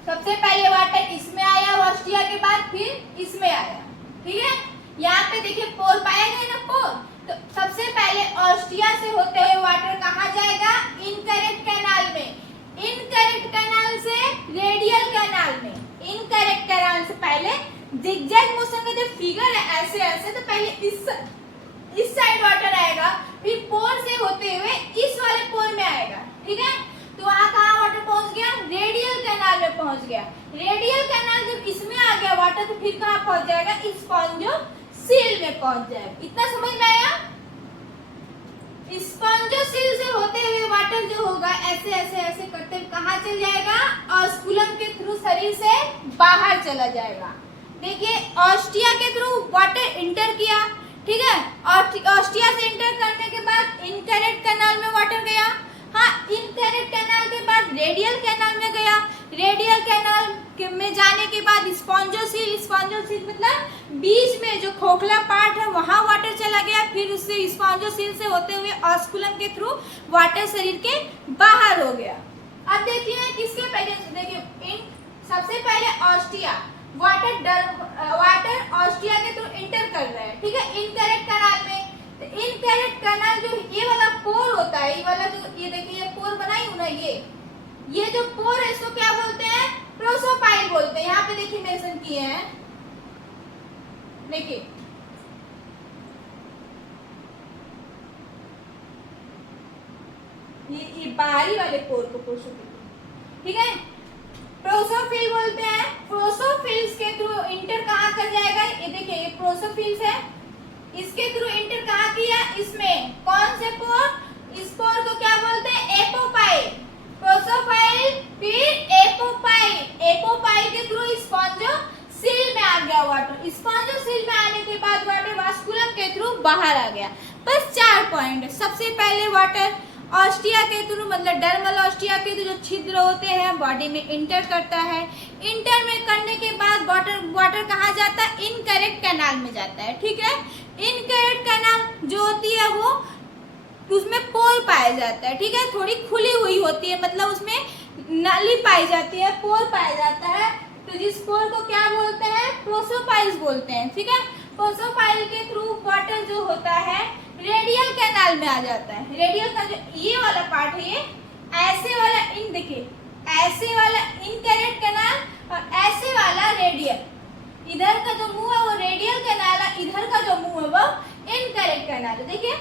सबसे पहले वाटर इसमें आया ऑस्टिया के बाद, फिर इसमें आया। ठीक है, यहाँ पे देखिए पोर पाया गया ना, पोर। तो सबसे पहले ऑस्टिया से होते हुए वाटर कहाँ जाएगा? इनकरेक्ट कैनाल में। इनकरेक्ट कैनाल से रेडियल कैनाल में। इनकरेक्ट कैनाल से पहले जिगजैग मोशन का जो फिगर है ऐसे ऐसे, तो पहले इस साइड वाटर आएगा, फिर पोर से होते हुए इस वाले पोर में आएगा। ठीक है, तो वहाँ कहाँ वाटर पहुंच गया? रेडियल कैनाल में पहुंच गया। रेडियल कैनाल जब इसमें आ गया वाटर, तो फिर कहाँ पहुंच जाएगा? स्पॉन्जोसील में पहुंच जाएगा। इतना समझ में आया? स्पॉन्जोसील से होते हुए वाटर जो होगा ऐसे ऐसे ऐसे करते हुए कहाँ चल जाएगा? ऑस्कुलम के थ्रू शरीर से बाहर चला जाएगा। देखिए ऑस्टिया के थ्रू वाटर इंटर किया। ठीक है, और ऑस्टिया से इंटर करने के बाद इनकरेक्ट कैनाल में वाटर गया। हाँ, इनकरेक्ट कैनाल के बाद रेडियल कैनाल में गया। रेडियल कैनाल में जाने के बाद स्पॉन्जोसील, स्पॉन्जोसील मतलब बीच में जो खोखला पार्ट है वहाँ वाटर चला गया। फिर उससे स्पॉन्जोसील से होते हुए ऑस्कुलम के थ्रू वाटर शरीर के बाहर हो गया। अब देखिए किसके पहले, देखिए सबसे पहले ऑस्टिया वाटर ऑस्टिया के थ्रू इंटर कर रहा है। ठीक है, इनकरेक्ट कैनाल में। तो इनकरेक्ट कैनाल जो ये वाला पोर होता है, ये वाला जो ये देखिए ये पोर बनाई हूं ना, ये ये जो पोर है इसको क्या बोलते हैं? प्रोसोपाइल बोलते हैं। यहाँ पे देखिए मेंशन किए हैं, देखिए ये बाहरी वाले पोर को प्रोसोफिल, ठीक है। प्रोसोफिल बोलते हैं। प्रोसोफिल्स के थ्रू इंटर कहाँ कर जाएगा? ये देखिए ये प्रोसोफिल्स है, इसके थ्रू इंटर कहाँ किया? इसमें। कौन से पोर? इस पोर को क्या बोलते हैं? एपोपाइल। प्रोसोफाइल फिर एपोपाइल। एपोपाइल के थ्रू स्पॉन्जोसील में आ गया वाटर। स्पॉन्जोसील में आने के बाद वाटर वास्कुलम के थ्रू बाहर आ गया। बस 4 पॉइंट। सबसे पहले वाटर ऑस्टिया के थ्रू, मतलब डर्मल ऑस्टिया के थ्रू जो छिद्र होते हैं बॉडी में इंटर करता है। इंटर में करने के बाद वाटर कहाँ जाता है? इनकरेक्ट कैनाल में जाता है, ठीक है। इनकरेक्ट कैनाल जो होती है वो उसमें पोर पाया जाता है, ठीक है। थोड़ी खुली हुई होती है, मतलब उसमें नली पाई जाती है, पोर पाया जाता है। तो जिस पोर को क्या बोलते हैं? प्रोसोपाइल्स बोलते हैं, ठीक है। प्रोसोपाइल के थ्रू वाटर जो होता है रेडियल कैनाल में आ जाता है। रेडियल का जो ये वाला पार्ट है, ये ऐसे वाला इन, देखिए ऐसे वाला इनकरेक्ट कैनाल और ऐसे वाला रेडियल। इधर का जो मुंह है वो रेडियल कैनाल है, इधर का जो मुंह है वो इनकरेक्ट कैनाल है। देखिए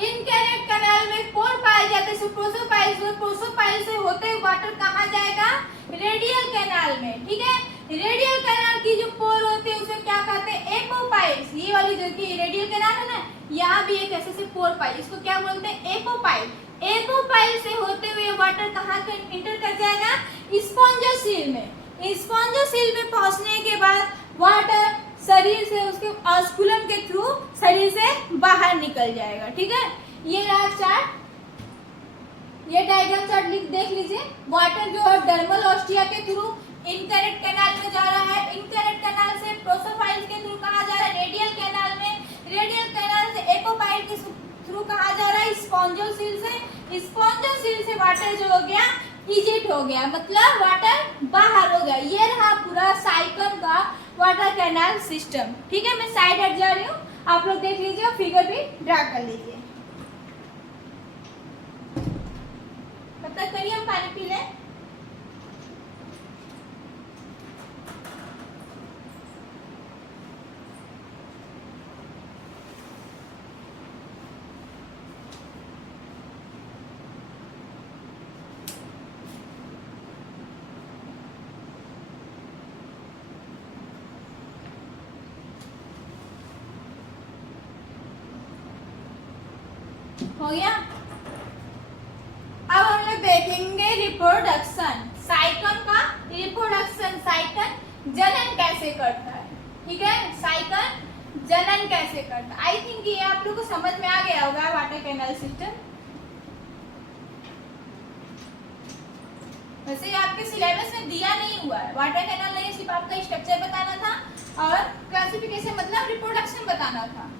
इनकरेक्ट कैनाल में पोर पाए जाते हैं प्रोसोपाइल्स। प्रोसोपाइल से होते हुए वाटर कहाँ जाएगा? रेडियल कैनाल में, ठीक है। रेडियल कैनाल की जो पोर होती है उसे क्या कहते हैं? एपोपाइल्स। ये वाली जो कि रेडियल कैनाल है ना, यहाँ भी एक ऐसे से पोर पाई, इसको क्या बोलते हैं? एपोपाइल। एपोपाइल से होते हुए वाटर कहाँ इंटर कर जाएगा? स्पॉन्जोसील में। स्पॉन्जोसील में पहुंचने के बाद वाटर शरीर से उसके ऑस्कुलम के थ्रू शरीर से बाहर निकल जाएगा, ठीक है। ये रहा चार्ट, ये डायग्राम चार्ट देख लीजिए। वाटर जो है डर्मल ऑस्टिया के थ्रू इनकरेक्ट कैनाल में जा रहा है। इनकरेक्ट कैनाल से प्रोसोफाइल के थ्रू कहाँ जा रहा है? रेडियल कैनाल में। रेडियल कैनाल से एपोपाइल के थ्रू कहाँ जा रहा है? स्पॉन्जोसील से। स्पॉन्जोसील से वाटर जो हो गया इजिट हो गया, मतलब वाटर बाहर हो गया। ये रहा पूरा साइकिल का वाटर कैनाल सिस्टम, ठीक है। मैं साइड हट जा रही हूँ, आप लोग देख लीजिए और फिगर भी ड्रा कर लीजिए। तब तक करिए हम पानी पी लें। हो गया। अब हम लोग देखेंगे रिप्रोडक्शन साइकिल का। रिप्रोडक्शन साइकिल जनन कैसे करता है, ठीक है। साइकिल जनन कैसे करता है, आई थिंक ये आप लोग को समझ में आ गया होगा। वाटर कैनाल सिस्टम वैसे आपके सिलेबस में दिया नहीं हुआ है। वाटर कैनाल नहीं, सिर्फ आपका स्ट्रक्चर बताना था और क्लासिफिकेशन मतलब रिप्रोडक्शन बताना था,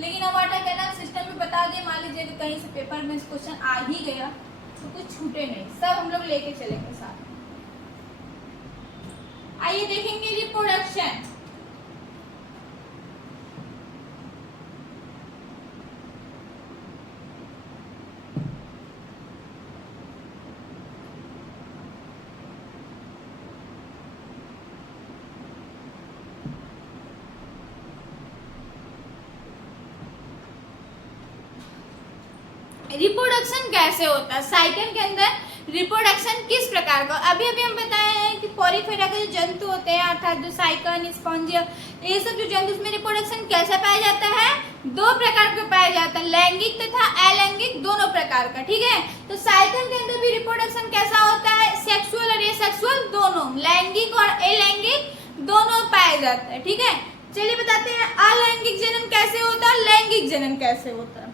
लेकिन अब वाटर कैनाल सिस्टम में बता दिए। मान लीजिए कि कहीं से पेपर में क्वेश्चन आ ही गया तो कुछ छूटे नहीं, सब हम लोग लेके चलेंगे साथ में। आइए देखेंगे रिप्रोडक्शन। रिप्रोडक्शन कैसे होता है साइकिल के अंदर? रिप्रोडक्शन किस प्रकार का? अभी हम बताए हैं कि पॉरीफेरा के जो जंतु होते हैं, अर्थात जो साइकन, स्पॉन्जिया, ये सब जो जंतु, उसमें रिप्रोडक्शन कैसे पाया जाता है? 2 प्रकार का पाया जाता है, लैंगिक तथा अलैंगिक, दोनों प्रकार का, ठीक है। तो साइकिल के अंदर भी रिप्रोडक्शन कैसा होता है? सेक्सुअल और एसेक्सुअल दोनों, लैंगिक और अलैंगिक दोनों पाया जाता है, ठीक है। चलिए बताते हैं अलैंगिक जनन कैसे होता है, लैंगिक जनन कैसे होता है।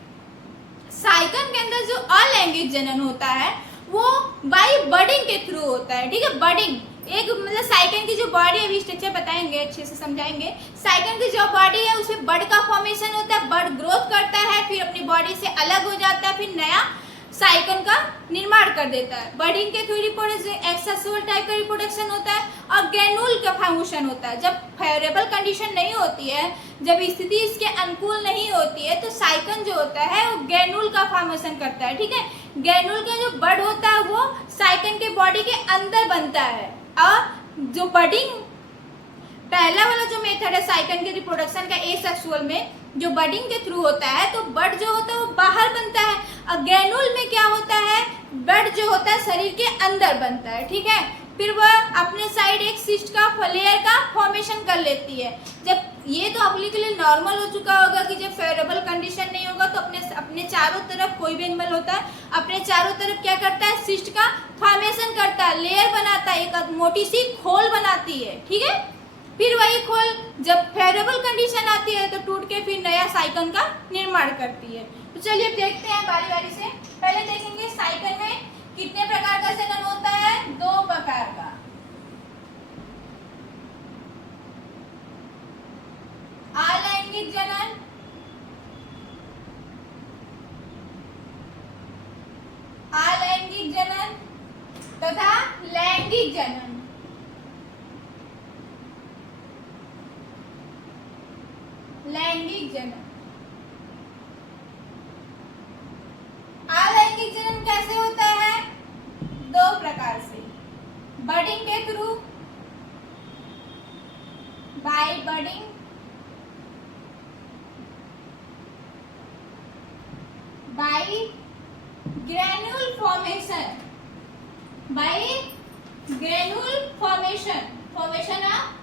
साइकिल के अंदर जो अलैंगिक जनन होता है वो बाई बडिंग के थ्रू होता है, ठीक है। बडिंग एक मतलब साइकिल की जो बॉडी है, अभी स्ट्रक्चर बताएंगे, अच्छे से समझाएंगे। साइकिल की जो बॉडी है उसमें बड का फॉर्मेशन होता है, बड ग्रोथ करता है, फिर अपनी बॉडी से अलग हो जाता है, फिर नया साइकिल का निर्माण कर देता है। बडिंग के थ्रू रिप्रोडक्शन एक्सेसुअल टाइप का रिप्रोडक्शन होता है और ग्रेनुल का फॉर्मेशन होता है। जब फेवरेबल कंडीशन नहीं होती है, जब स्थिति इसके अनुकूल नहीं होती है, तो साइकिल जो होता है वो ग्रेनुल का फॉर्मेशन करता है, ठीक है। ग्रेन्यूल का जो बड होता है वो साइकन के बॉडी के अंदर बनता है, और जो बडिंग पहला वाला जो मेथड है साइकन के रिप्रोडक्शन का एसेक्सुअल में, जो बडिंग के थ्रू होता है, तो बड जो होता है वो बाहर बनता है, और ग्रेन्यूल में क्या होता है, बड जो होता है शरीर के अंदर बनता है, ठीक है। फिर वह अपने साइड एक सिस्ट का फ्लेयर का फॉर्मेशन कर लेती है। जब ये तो अपने के लिए नॉर्मल हो चुका होगा कि जब फेवरेबल कंडीशन नहीं होगा तो अपने चारों तरफ कोई भी एनिमल होता है अपने चारों तरफ क्या करता है, सिस्ट का फॉर्मेशन करता है, लेयर बनाता है, एक मोटी सी खोल बनाती है, ठीक है। फिर वही खोल जब फेवरेबल कंडीशन आती है तो टूट के फिर नया साइकन का निर्माण करती है। तो चलिए देखते हैं बारी बारी से। पहले देखेंगे साइकन में कितने प्रकार का जनन होता है, 2 प्रकार का। अलैंगिक जनन, अलैंगिक जनन तथा लैंगिक जनन। लैंगिक जनन, अलैंगिक जनन कैसे होता है, 2 प्रकार से, बडिंग के through, by budding, by granule formation, by granule formation, formation of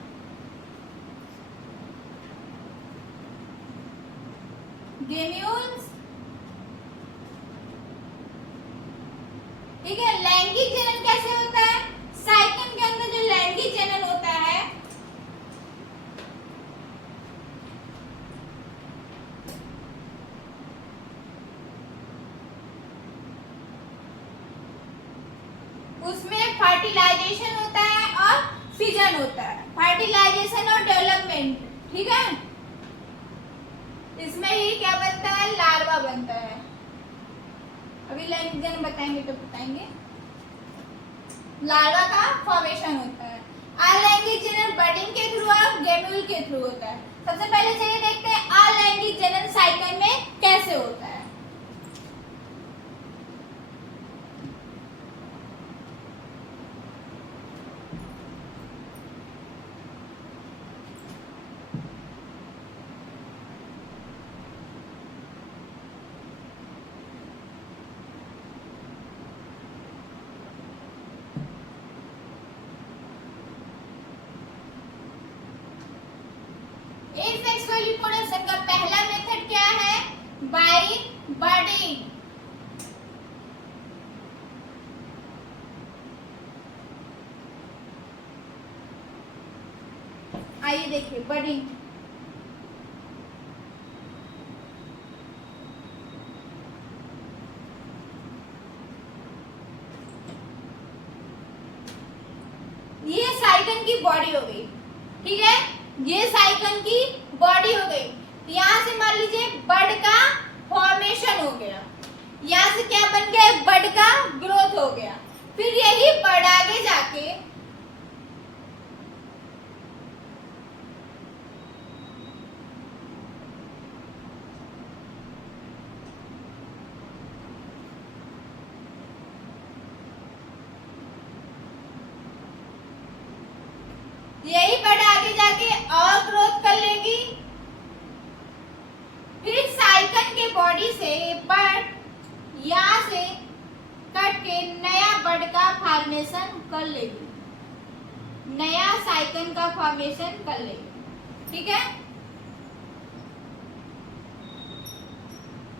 granules, ठीक है। लैंगिक जनन कैसे होता है, साइकन के अंदर जो लैंगिक जनन होता है उसमें फर्टिलाइजेशन होता है और फिजन होता है, फर्टिलाइजेशन और डेवलपमेंट, ठीक है। इसमें ही क्या बनता है, लार्वा बनता है। अभी लैंगिक जनन बताएंगे तो बताएंगे, लार्वा का फॉर्मेशन होता है। अलैंगिक जनन बडिंग के थ्रू और ग्रेन्यूल के थ्रू होता है। सबसे पहले चलिए देखते हैं अलैंगिक जनन साइकन में कैसे होता है। सेक्सुअल रिप्रोडक्शन का पहला मेथड क्या है, बाय बडिंग। आइए देखिए बडिंग, ये साइकन की बॉडी हो गई, ठीक है। ये साइकन की बॉडी हो गई। यहाँ से मान लीजिए बड का फॉर्मेशन हो गया, यहाँ से क्या बन गया, बड का ग्रोथ हो गया। फिर यही बड आगे जाके यही बड आगे जाके और ग्रोथ कर लेगी। फिर साइकन के बॉडी से बड यहाँ से कट के नया बड का फॉर्मेशन कर लेगी, नया साइकन का फॉर्मेशन कर लेगी, ठीक है।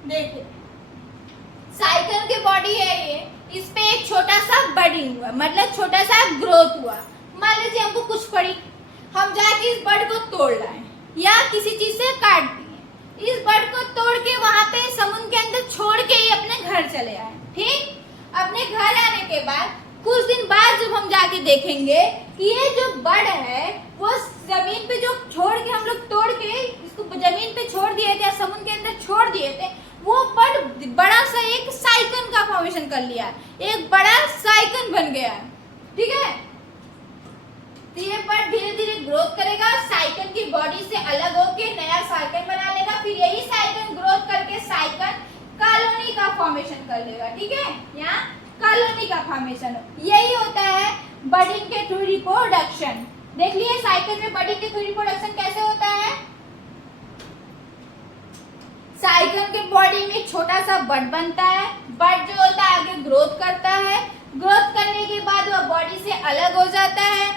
देखिए साइकन की बॉडी है ये, इस पे एक छोटा सा बडिंग हुआ, मतलब छोटा सा ग्रोथ हुआ। मान लीजिए हमको कुछ पड़ी, हम जाके इस बड को तोड़ लाए या किसी चीज से काट दिए, इस बड को तोड़ के वहां पे समुद्र के अंदर छोड़ के ही अपने घर चले आए, ठीक। अपने घर आने के बाद कुछ दिन बाद जब हम जाके देखेंगे कि ये जो बड है वो जमीन पे जो छोड़ के हम लोग तोड़ के इसको जमीन पे छोड़ दिए थे, समुद्र के अंदर छोड़ दिए थे, वो बड बड़ा सा एक साइकन का फॉर्मेशन कर लिया, एक बड़ा साइकन बन गया, ठीक है। ये बड धीरे धीरे ग्रोथ करेगा, साइकन की बॉडी से अलग होके नया साइकन बना लेगा। फिर यही साइकन ग्रोथ करके साइकन कॉलोनी का फॉर्मेशन कर लेगा। ठीक है, यहाँ कॉलोनी का फॉर्मेशन, यही होता है बडिंग के थ्रू रिप्रोडक्शन। देख लिए साइकिल में बडिंग के थ्रू रिप्रोडक्शन कैसे होता है। साइकिल के बॉडी में छोटा सा बड बनता है, बड जो होता है आगे ग्रोथ करता है, ग्रोथ करने के बाद वह बॉडी से अलग हो जाता है,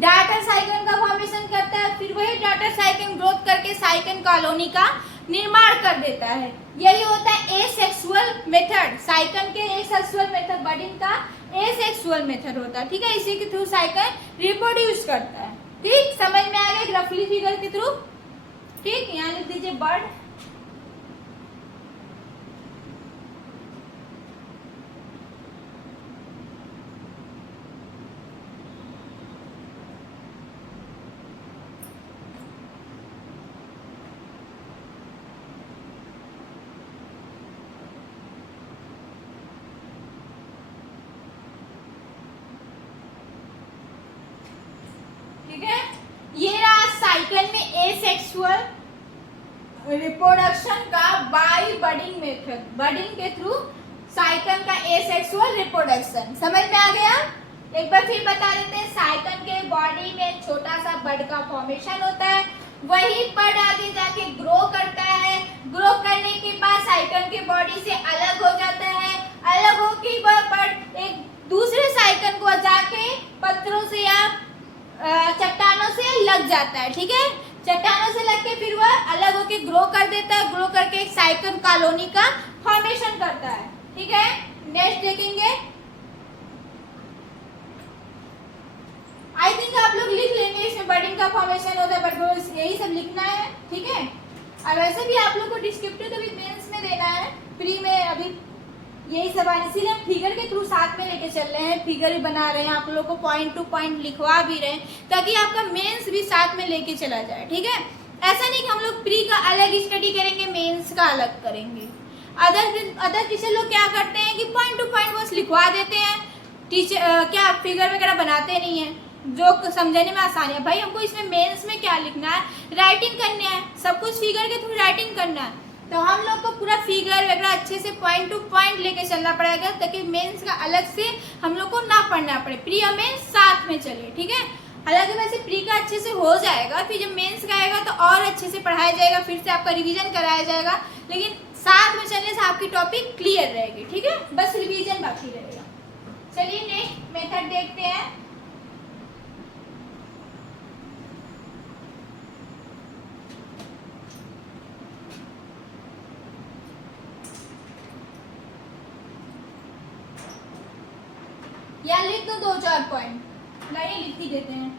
डॉटर साइकिल का फॉर्मेशन करता है, फिर वही डॉटर साइकिल ग्रोथ करके साइकिल कॉलोनी का निर्माण कर देता है। यही होता है एसेक्सुअल मेथड, साइकिल के एसेक्सुअल मेथड, बडिंग का एसेक्सुअल मेथड होता है। ठीक है, इसी के थ्रू साइकिल रिप्रोड्यूस करता है। ठीक, समझ में आ गया रफली फिगर के थ्रू। ठीक, यहाँ लिख दीजिए बर्ड। ठीक है, ये रहा साइकिल में एसेक्सुअल रिप्रोडक्शन का बाय बडिंग मेथड, बडिंग के थ्रू साइकिल का एसेक्सुअल रिप्रोडक्शन। समझ में आ गया। एक बार फिर बता देते हैं, साइकिल के बॉडी में छोटा सा बड का फॉर्मेशन होता है, वही बड आगे जाके ग्रो करता है, ग्रो करने के बाद साइकिल के बॉडी से अलग हो जाता है, अलग होके वह बड एक दूसरे साइकिल को जाके पत्थरों से या चट्टानों से लग जाता है। ठीक है, चट्टानों से लग के फिर वह अलग होके ग्रो कर देता है, ग्रो करके एक साइकिल कॉलोनी का फॉर्मेशन करता है। ठीक है, नेक्स्ट देखेंगे। आई थिंक आप लोग लिख लेंगे, इसमें बडिंग का फॉर्मेशन होता है, बट यही सब लिखना है। ठीक है, और वैसे भी आप लोग को डिस्क्रिप्टिव तो भी मेंस में देना है, प्री में अभी यही सब है, इसीलिए हम फिगर के थ्रू साथ में लेके चल रहे हैं, फिगर भी बना रहे हैं, आप लोगों को पॉइंट टू पॉइंट लिखवा भी रहे हैं, ताकि आपका मेंस भी साथ में लेके चला जाए। ठीक है, ऐसा नहीं कि हम लोग प्री का अलग स्टडी करेंगे, मेंस का अलग करेंगे। अदर टीचर लोग क्या करते हैं कि पॉइंट टू पॉइंट बस लिखवा देते हैं, टीचर क्या फिगर वगैरह बनाते नहीं है, जो समझने में आसानी है। भाई हमको इसमें मेंस में क्या लिखना है, राइटिंग करना है, सब कुछ फिगर के थ्रू राइटिंग करना है, तो हम लोग को पूरा फिगर वगैरह अच्छे से पॉइंट टू पॉइंट लेके चलना पड़ेगा, ताकि मेंस का अलग से हम लोग को ना पढ़ना पड़े, प्री और मेंस साथ में चले। ठीक है, हालांकि वैसे प्री का अच्छे से हो जाएगा, फिर जब मेंस का आएगा तो और अच्छे से पढ़ाया जाएगा, फिर से आपका रिवीजन कराया जाएगा, लेकिन साथ में चलने से आपकी टॉपिक क्लियर रहेगी। ठीक है, बस रिवीजन बाकी रहेगा। चलिए नेक्स्ट मेथड देखते हैं। या लिख दो 2-4 पॉइंट, लाइए लिख ही देते हैं।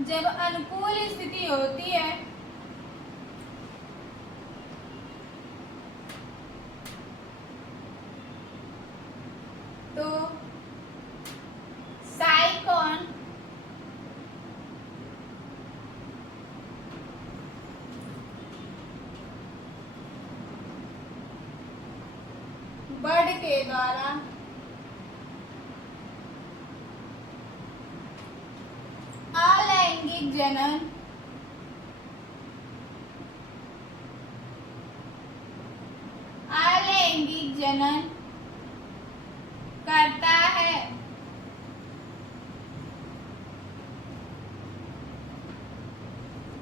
जब अनुकूल स्थिति होती है तो साइकॉन बर्ड के द्वारा अलैंगिक जनन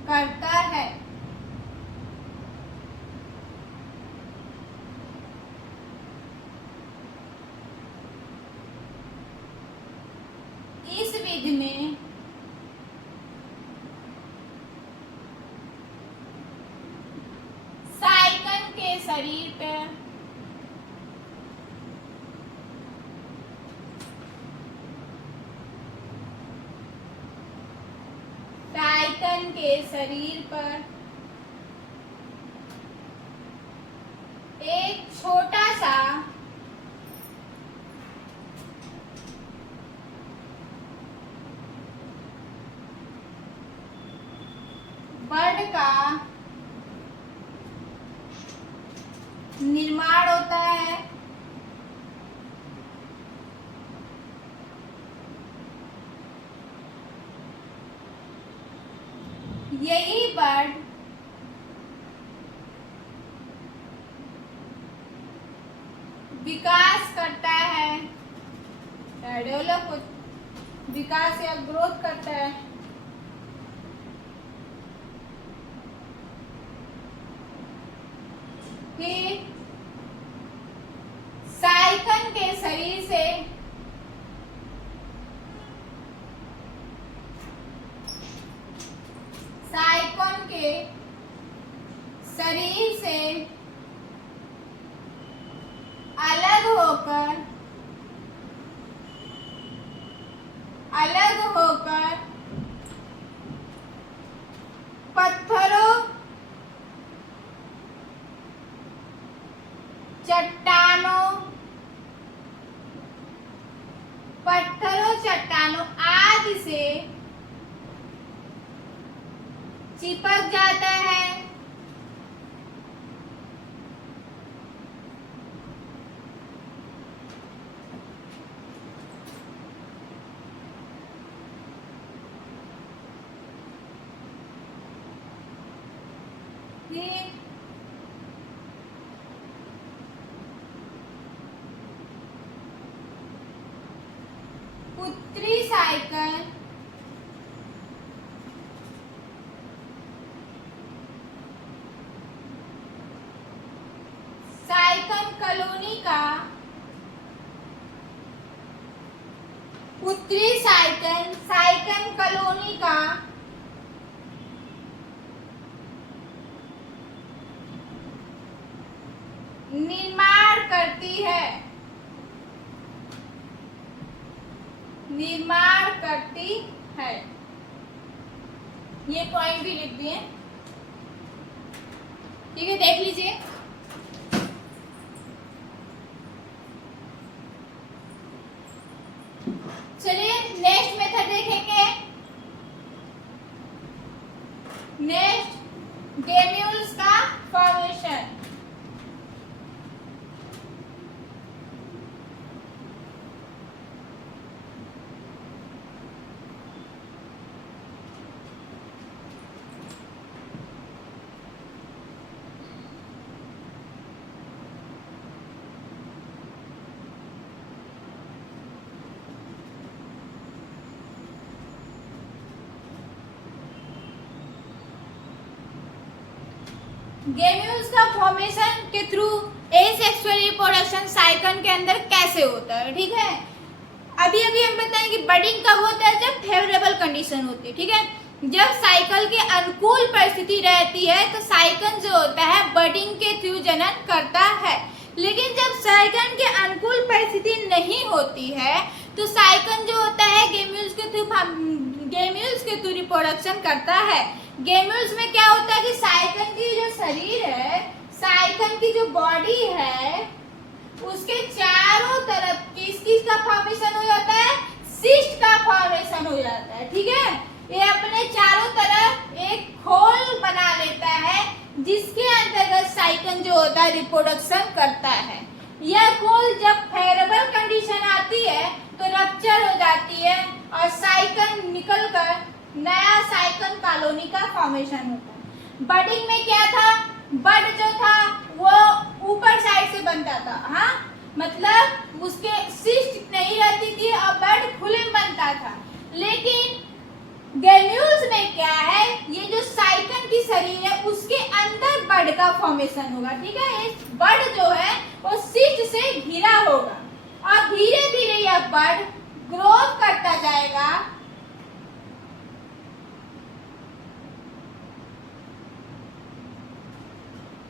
करता है। इस विधि में साइकन के शरीर पर एक छोटा सा बर्ड का निर्माण होता है। यही बर्ड विकास करता है, डेवलप, विकास या ग्रोथ करता है। फिर साइकन के शरीर से अलग होकर पत्थरों, चट्टानों आदि से चिपक जाता है। पुत्री साइकन कॉलोनी का पुत्री साइकन कॉलोनी का निर्माण करती है, ये पॉइंट भी लिख दिए, ठीक है, देख लीजिए। चलिए नेक्स्ट मेथड देखेंगे। नेक्स्ट गेम्यूल्स का फॉर्मेशन। गेम्यूल्स का फॉर्मेशन के थ्रू एसेक्सुअल रिप्रोडक्शन साइकन के अंदर कैसे होता है, ठीक है। अभी हम बताएं कि बडिंग कब होता है, जब फेवरेबल कंडीशन होती है, ठीक है। जब साइकिल के अनुकूल परिस्थिति रहती है तो साइकन जो होता है बडिंग के थ्रू जनन करता है। लेकिन जब साइकन के अनुकूल परिस्थिति नहीं होती है तो साइकन जो होता है गेम्यूल्स के थ्रू रिप्रोडक्शन करता है। गेम्यूल्स में क्या होता है कि साइकन की जो शरीर है, साइकन की जो बॉडी है, उसके चारों तरफ किस का फॉर्मेशन हो जाता है, सिस्ट का फॉर्मेशन हो जाता है, ठीक है। ये अपने चारों तरफ एक खोल बना लेता है जिसके अंतर्गत साइकन जो होता है रिप्रोडक्शन करता है। यह खोल जब फेवरेबल कंडीशन आती है तो रप्चर हो जाती है और साइकन निकलकर नया साइकन कॉलोनी का फॉर्मेशन होता है। बडिंग में क्या था, बड जो था वो ऊपर साइड से बनता था, हाँ, मतलब उसके सिस्ट नहीं रहती थी और बड खुले में बनता था। लेकिन गेम्यूल्स में क्या है, ये जो साइकन की शरीर है उसके अंदर बड का फॉर्मेशन होगा, ठीक है। इस बड जो है वो सिस्ट से घिरा होगा और धीरे धीरे यह बड ग्रोथ करता जाएगा,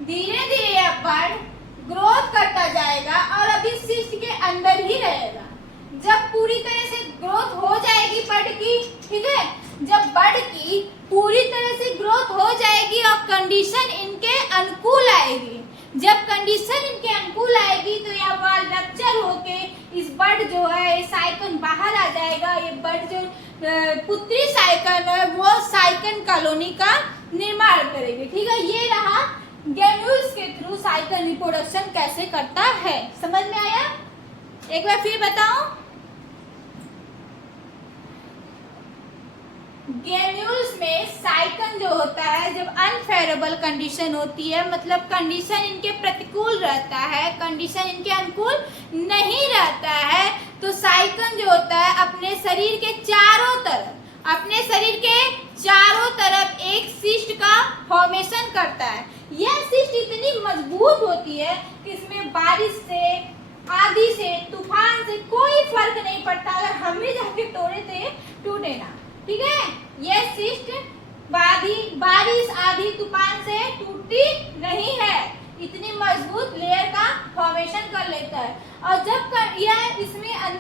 धीरे धीरे यह बड ग्रोथ करता जाएगा और अभी सिस्ट के अंदर ही रहेगा। जब पूरी तरह से ग्रोथ हो जाएगी बड की, ठीक है, जब बड की पूरी तरह से ग्रोथ हो जाएगी और कंडीशन इनके अनुकूल आएगी, जब कंडीशन इनके अनुकूल आएगी तो यह वाल रप्चर होके इस बड जो है साइकन बाहर आ जाएगा। ये बड जो पुत्री साइकन है वो साइकन कॉलोनी का निर्माण करेगी, ठीक है। ये रहा गेम्यूल्स के थ्रू थ्रू साइकिल रिप्रोडक्शन कैसे करता है। समझ में आया? एक बार फिर बताओ। ग्रेन्यूल्स में साइकन जो होता है, जब अनफेवरेबल कंडीशन होती है, मतलब कंडीशन इनके प्रतिकूल रहता है, कंडीशन इनके अनुकूल नहीं रहता है, तो साइकन जो होता है अपने शरीर के चारों तरफ एक सिस्ट का फॉर्मेशन करता है। यह सिस्ट इतनी मजबूत होती है कि इसमें बारिश से, आंधी से, तूफान से कोई फर्क नहीं पड़ता। अगर हम भी जाके तोड़े तो टूटे ना, ठीक है। यह सिस्ट बारिश, आंधी, तूफान से टूटती नहीं है, इतनी मजबूत लेयर का फॉर्मेशन कर लेता है। और जब यह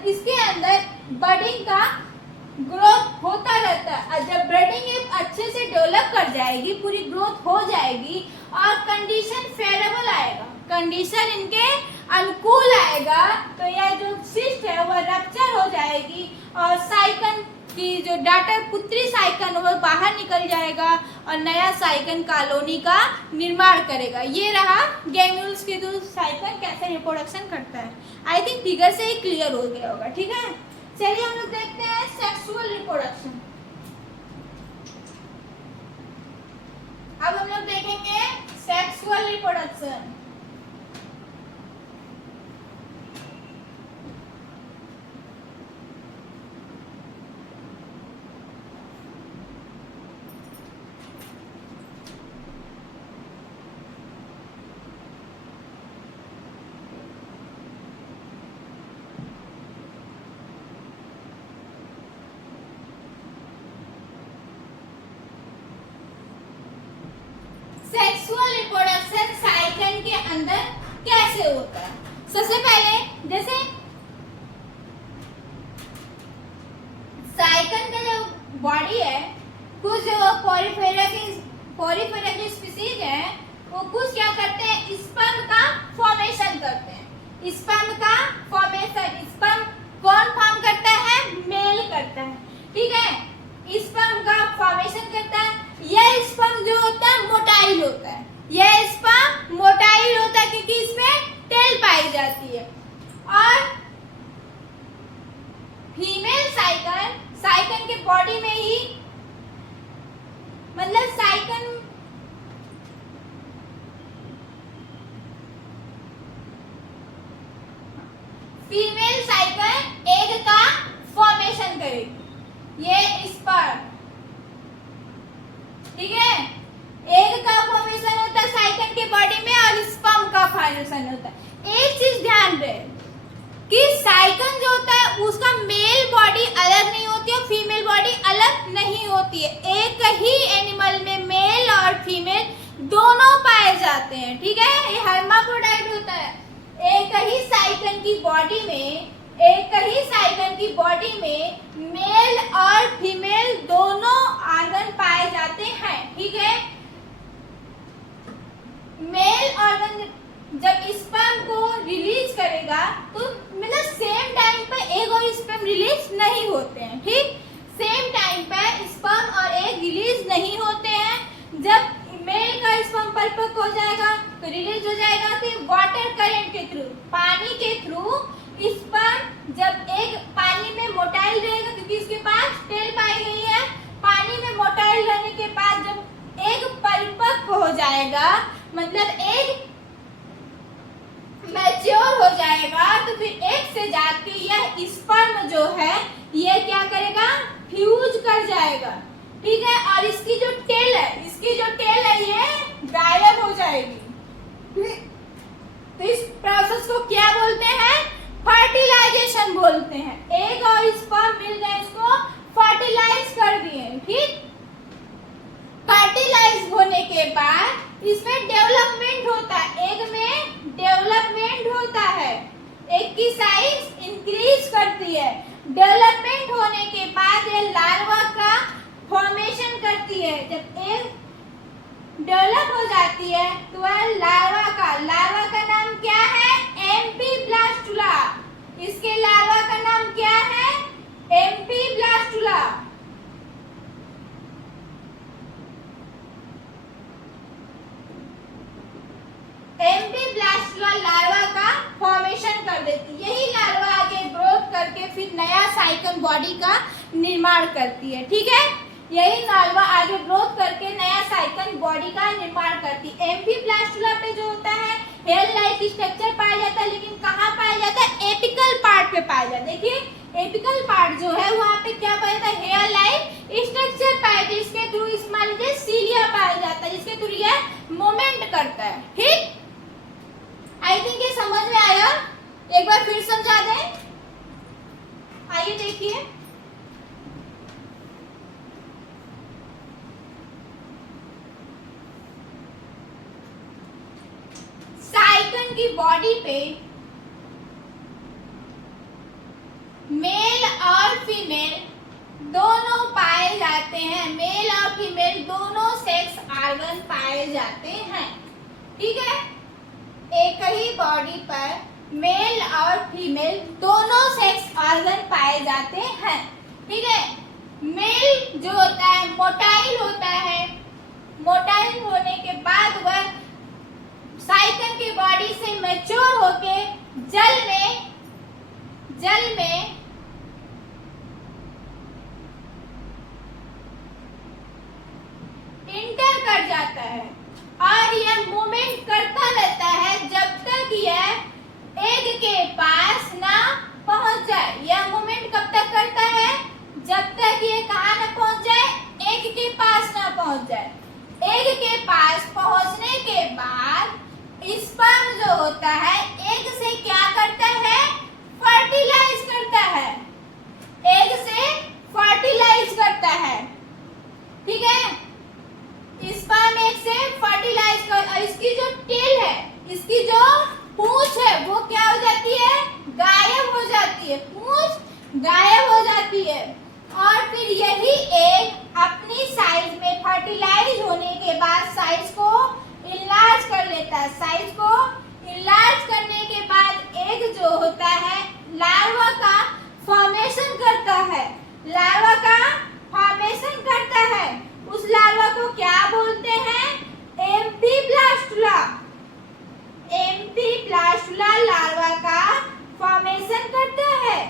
इसके अंदर बडिंग का ग्रोथ होता रहता है, और जब ब्रीडिंग अच्छे से डेवलप कर जाएगी, पूरी ग्रोथ हो जाएगी और कंडीशन फेवरेबल आएगा, कंडीशन इनके अनुकूल आएगा, तो यह जो सिस्ट है वह रप्चर हो जाएगी और साइकन की जो डॉटर पुत्री साइकन वो बाहर निकल जाएगा और नया साइकन कॉलोनी का निर्माण करेगा। ये रहा ग्रेन्यूल्स के जो साइकन कैसे रिप्रोडक्शन करता है। आई थिंक फिगर से ही क्लियर हो गया होगा, ठीक है। चलिए हम लोग देखते हैं सेक्सुअल रिप्रोडक्शन। अब हम लोग देखेंगे सेक्सुअल रिप्रोडक्शन। सेक्सुअल रिप्रोडक्शन साइकन के अंदर कैसे होता है? सबसे पहले जैसे साइकन का जो बॉडी है, कुछ जो पोरिफेरा की स्पीसीज है, वो कुछ क्या करते हैं, स्पर्म का फॉर्मेशन करते हैं। स्पर्म का फॉर्मेशन, स्पर्म कौन फॉर्म करता है? मेल करता है, ठीक है। स्पर्म का फॉर्मेशन करता है। यह स्पर्म जो होता है मोटाइल होता है, यह स्पर्म मोटाइल होता है क्योंकि इसमें टेल पाई जाती है। और फीमेल साइकन के बॉडी में ही, मतलब फीमेल साइकन एग का फॉर्मेशन करेगी। ये स्पर्म, ठीक है, एग का फॉर्मेशन होता है साइकन के बॉडी में और स्पर्म का फॉर्मेशन होता है। एक चीज ध्यान रहे कि साइकन जो होता है उसका मेल बॉडी अलग नहीं होती है, फीमेल बॉडी अलग नहीं होती है। एक ही एनिमल में मेल और फीमेल दोनों पाए जाते हैं, ठीक है। ये हर्माफ्रोडाइट होता है। एक ही साइकन की बॉडी में मेल और फीमेल दोनों ऑर्गन पाए जाते हैं, ठीक है। मेल ऑर्गन जब स्पर्म को रिलीज करेगा तो मतलब सेम टाइम पर एग और स्पर्म रिलीज नहीं होते हैं, ठीक। सेम टाइम पर स्पर्म और एग रिलीज नहीं होते हैं। जब मेल का स्पर्म परिपक्व हो जाएगा तो रिलीज हो जाएगा, तो वाटर करंट के थ्रू, पानी के थ्रू स्पर्म, जब एग पानी में मोटाइल रहेगा क्योंकि इसके पास टेल पाई गई है, पानी में मोटाइल रहने के बाद जब एग परिपक्व हो जाएगा, मतलब एग मैच्योर हो जाएगा, तो फिर एग से जाके यह स्पर्म जो है ये क्या करेगा, फ्यूज कर जाएगा, ठीक है। और इसकी जो टेल है ये गायब हो जाएगी। तो इस प्रोसेस को क्या बोलते हैं? फर्टिलाइजेशन बोलते हैं। एग और स्पर्म मिल गए, इसको फर्टिलाइज कर दिए, ठीक। फर्टिलाइज होने के बाद इसमें डेवलपमेंट होता है, एग में डेवलपमेंट होता है, एग की साइज इंक्रीज करती है। डेवलपमेंट होने के बाद ये लार्वा का फॉर्मेशन करती है। जब एग डेवलप हो जाती है तो वह लार्वा का नाम क्या है? एम्फीब्लास्टुला। इसके लार्वा का नाम क्या है? एम्फीब्लास्टुला। एम्फीब्लास्टुला लार्वा का फॉर्मेशन कर देती है। यही लार्वा आगे ग्रोथ करके फिर नया साइकन बॉडी का निर्माण करती है। ठीक है, यही लार्वा आगे ग्रोथ करके नया साइकन बॉडी का निर्माण करती है। एम्फीब्लास्टुला पे जो होता है हेयर लाइक स्ट्रक्चर पाया जाता है, लेकिन कहाँ पाया जाता है? एपिकल पार्ट पे पाया जाता है। देखिए एपिकल पार्ट जो है वहाँ पे क्या पाया जाता है? हेयर लाइक स्ट्रक्चर पाया जाता है, जिसके थ्रू मान लीजिए सीलिया पाया जाता है, जिसके थ्रू यह मूवमेंट करता है। ठीक, आई थिंक ये समझ में आया। एक बार फिर समझा दें। आइए देखिए, साइकन की बॉडी पे मेल और फीमेल दोनों पाए जाते हैं। मेल और फीमेल दोनों सेक्स ऑर्गन पाए जाते हैं। ठीक है, एक ही बॉडी पर मेल और फीमेल दोनों सेक्स ऑर्गन पाए जाते हैं। ठीक है, मेल जो होता है मोटाइल होता है। मोटाइल होने के बाद वह साइकन की बॉडी से मैच्योर होके जल में इंटर कर जाता है और यह मूवमेंट करता रहता है जब तक यह एग के पास ना पहुंच जाए। यह मूवमेंट कब तक करता है? जब तक ये कहाँ ना पहुंच जाए? एग के पास ना पहुंच जाए। एग के पास पहुंचने के बाद स्पर्म जो होता है एग से क्या करता है? फर्टिलाइज करता है। एग से फर्टिलाइज करता है। ठीक है, स्पर्म एग से फर्टिलाइज कर, और इसकी जो टेल है, इसकी जो पूंछ है वो क्या हो जाती है? गायब हो जाती है। पूंछ गायब हो जाती है और फिर यही एग अपनी साइज में फर्टिलाइज होने के बाद साइज को इनलार्ज कर लेता है। साइज को इनलार्ज करने के बाद एग जो होता है लार्वा का फॉर्मेशन करता है। लार्वा का फॉर्मेशन करता है। उस लार्वा को क्या बोलते हैं? एम्फीब्लास्टुला। एम्फीब्लास्टुला लार्वा का फॉर्मेशन करता है।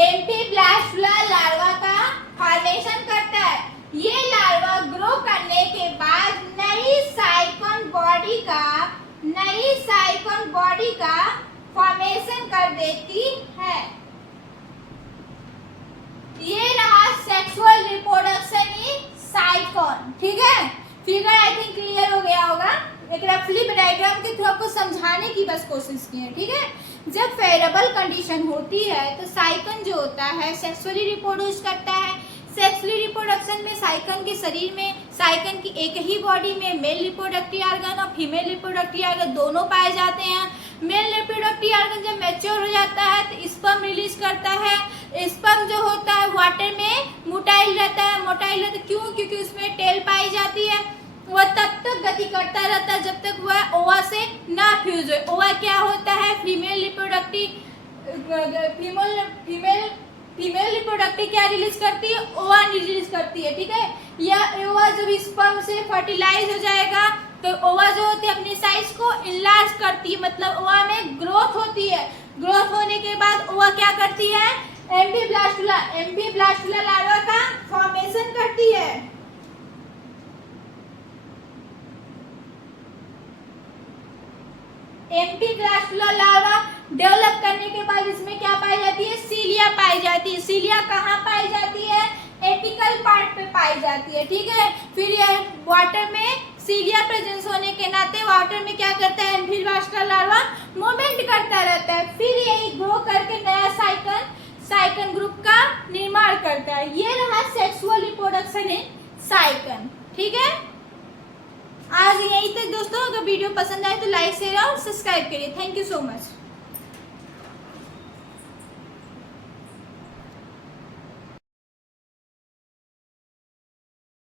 एम्फीब्लास्टुला लार्वा का फॉर्मेशन करता है। ये लार्वा ग्रो करने के बाद नई साइकन बॉडी का फॉर्मेशन कर देती है। ये रहा सेक्सुअल रिप्रोडक्शन इन साइकन। ठीक है, फिगर आई थिंक क्लियर हो गया होगा। एक रफली डायग्राम के थ्रू आपको समझाने की बस कोशिश की है। ठीक है, जब फेवरेबल कंडीशन होती है तो साइकन जो होता है सेक्सुअली रिप्रोड्यूस करता है। सेक्सुअली रिप्रोडक्शन में साइकन के शरीर में साइकन की एक ही बॉडी में मेल रिप्रोडक्टिव ऑर्गन और फीमेल रिप्रोडक्टिव ऑर्गन दोनों पाए जाते हैं। मेल रिप्रोडक्टिव ऑर्गन जब मैच्योर हो जाता है तो स्पर्म रिलीज करता है। स्पर्म जो होता है वाटर में मोटाइल रहता है। मोटाइल रहता है क्यों? क्योंकि उसमें टेल पाई जाती है। वह तब तक गति करता रहता है जब तक वह ओवा से ना फ्यूज हो। ओवा क्या होता है? फीमेल रिप्रोडक्टिव क्या रिलीज करती है? ओवा रिलीज करती है। ठीक है, यह ओवा जब स्पर्म से फर्टिलाइज हो जाएगा तो ओवा जो होती है अपनी साइज को इनलार्ज करती है, मतलब ओवा में ग्रोथ होती है। ग्रोथ होने के बाद ओवा क्या करती है? एम्फीब्लास्टुला लार्वा का फॉर्मेशन करती है। एम्फीब्लास्टुला लार्वा डेवलप करने के बाद इसमें क्या पाई जाती है? सीलिया पाई जाती है। सीलिया कहाँ पाई जाती है? एपिकल पार्ट पे पाई जाती है। ठीक है, फिर यह वाटर में सीलिया प्रेजेंस होने के नाते वाटर में क्या करता है? एम्फीब्लास्टुला लार्वा मूवमेंट करता रहता है। फिर यही ग्रो करके नया साइकन ग्रुप का निर्माण करता है। ये रहा सेक्सुअल रिप्रोडक्शन इन साइकन। ठीक है, आज यहीं तक दोस्तों। अगर वीडियो पसंद आए तो लाइक शेयर और सब्सक्राइब करिए। Thank you so much.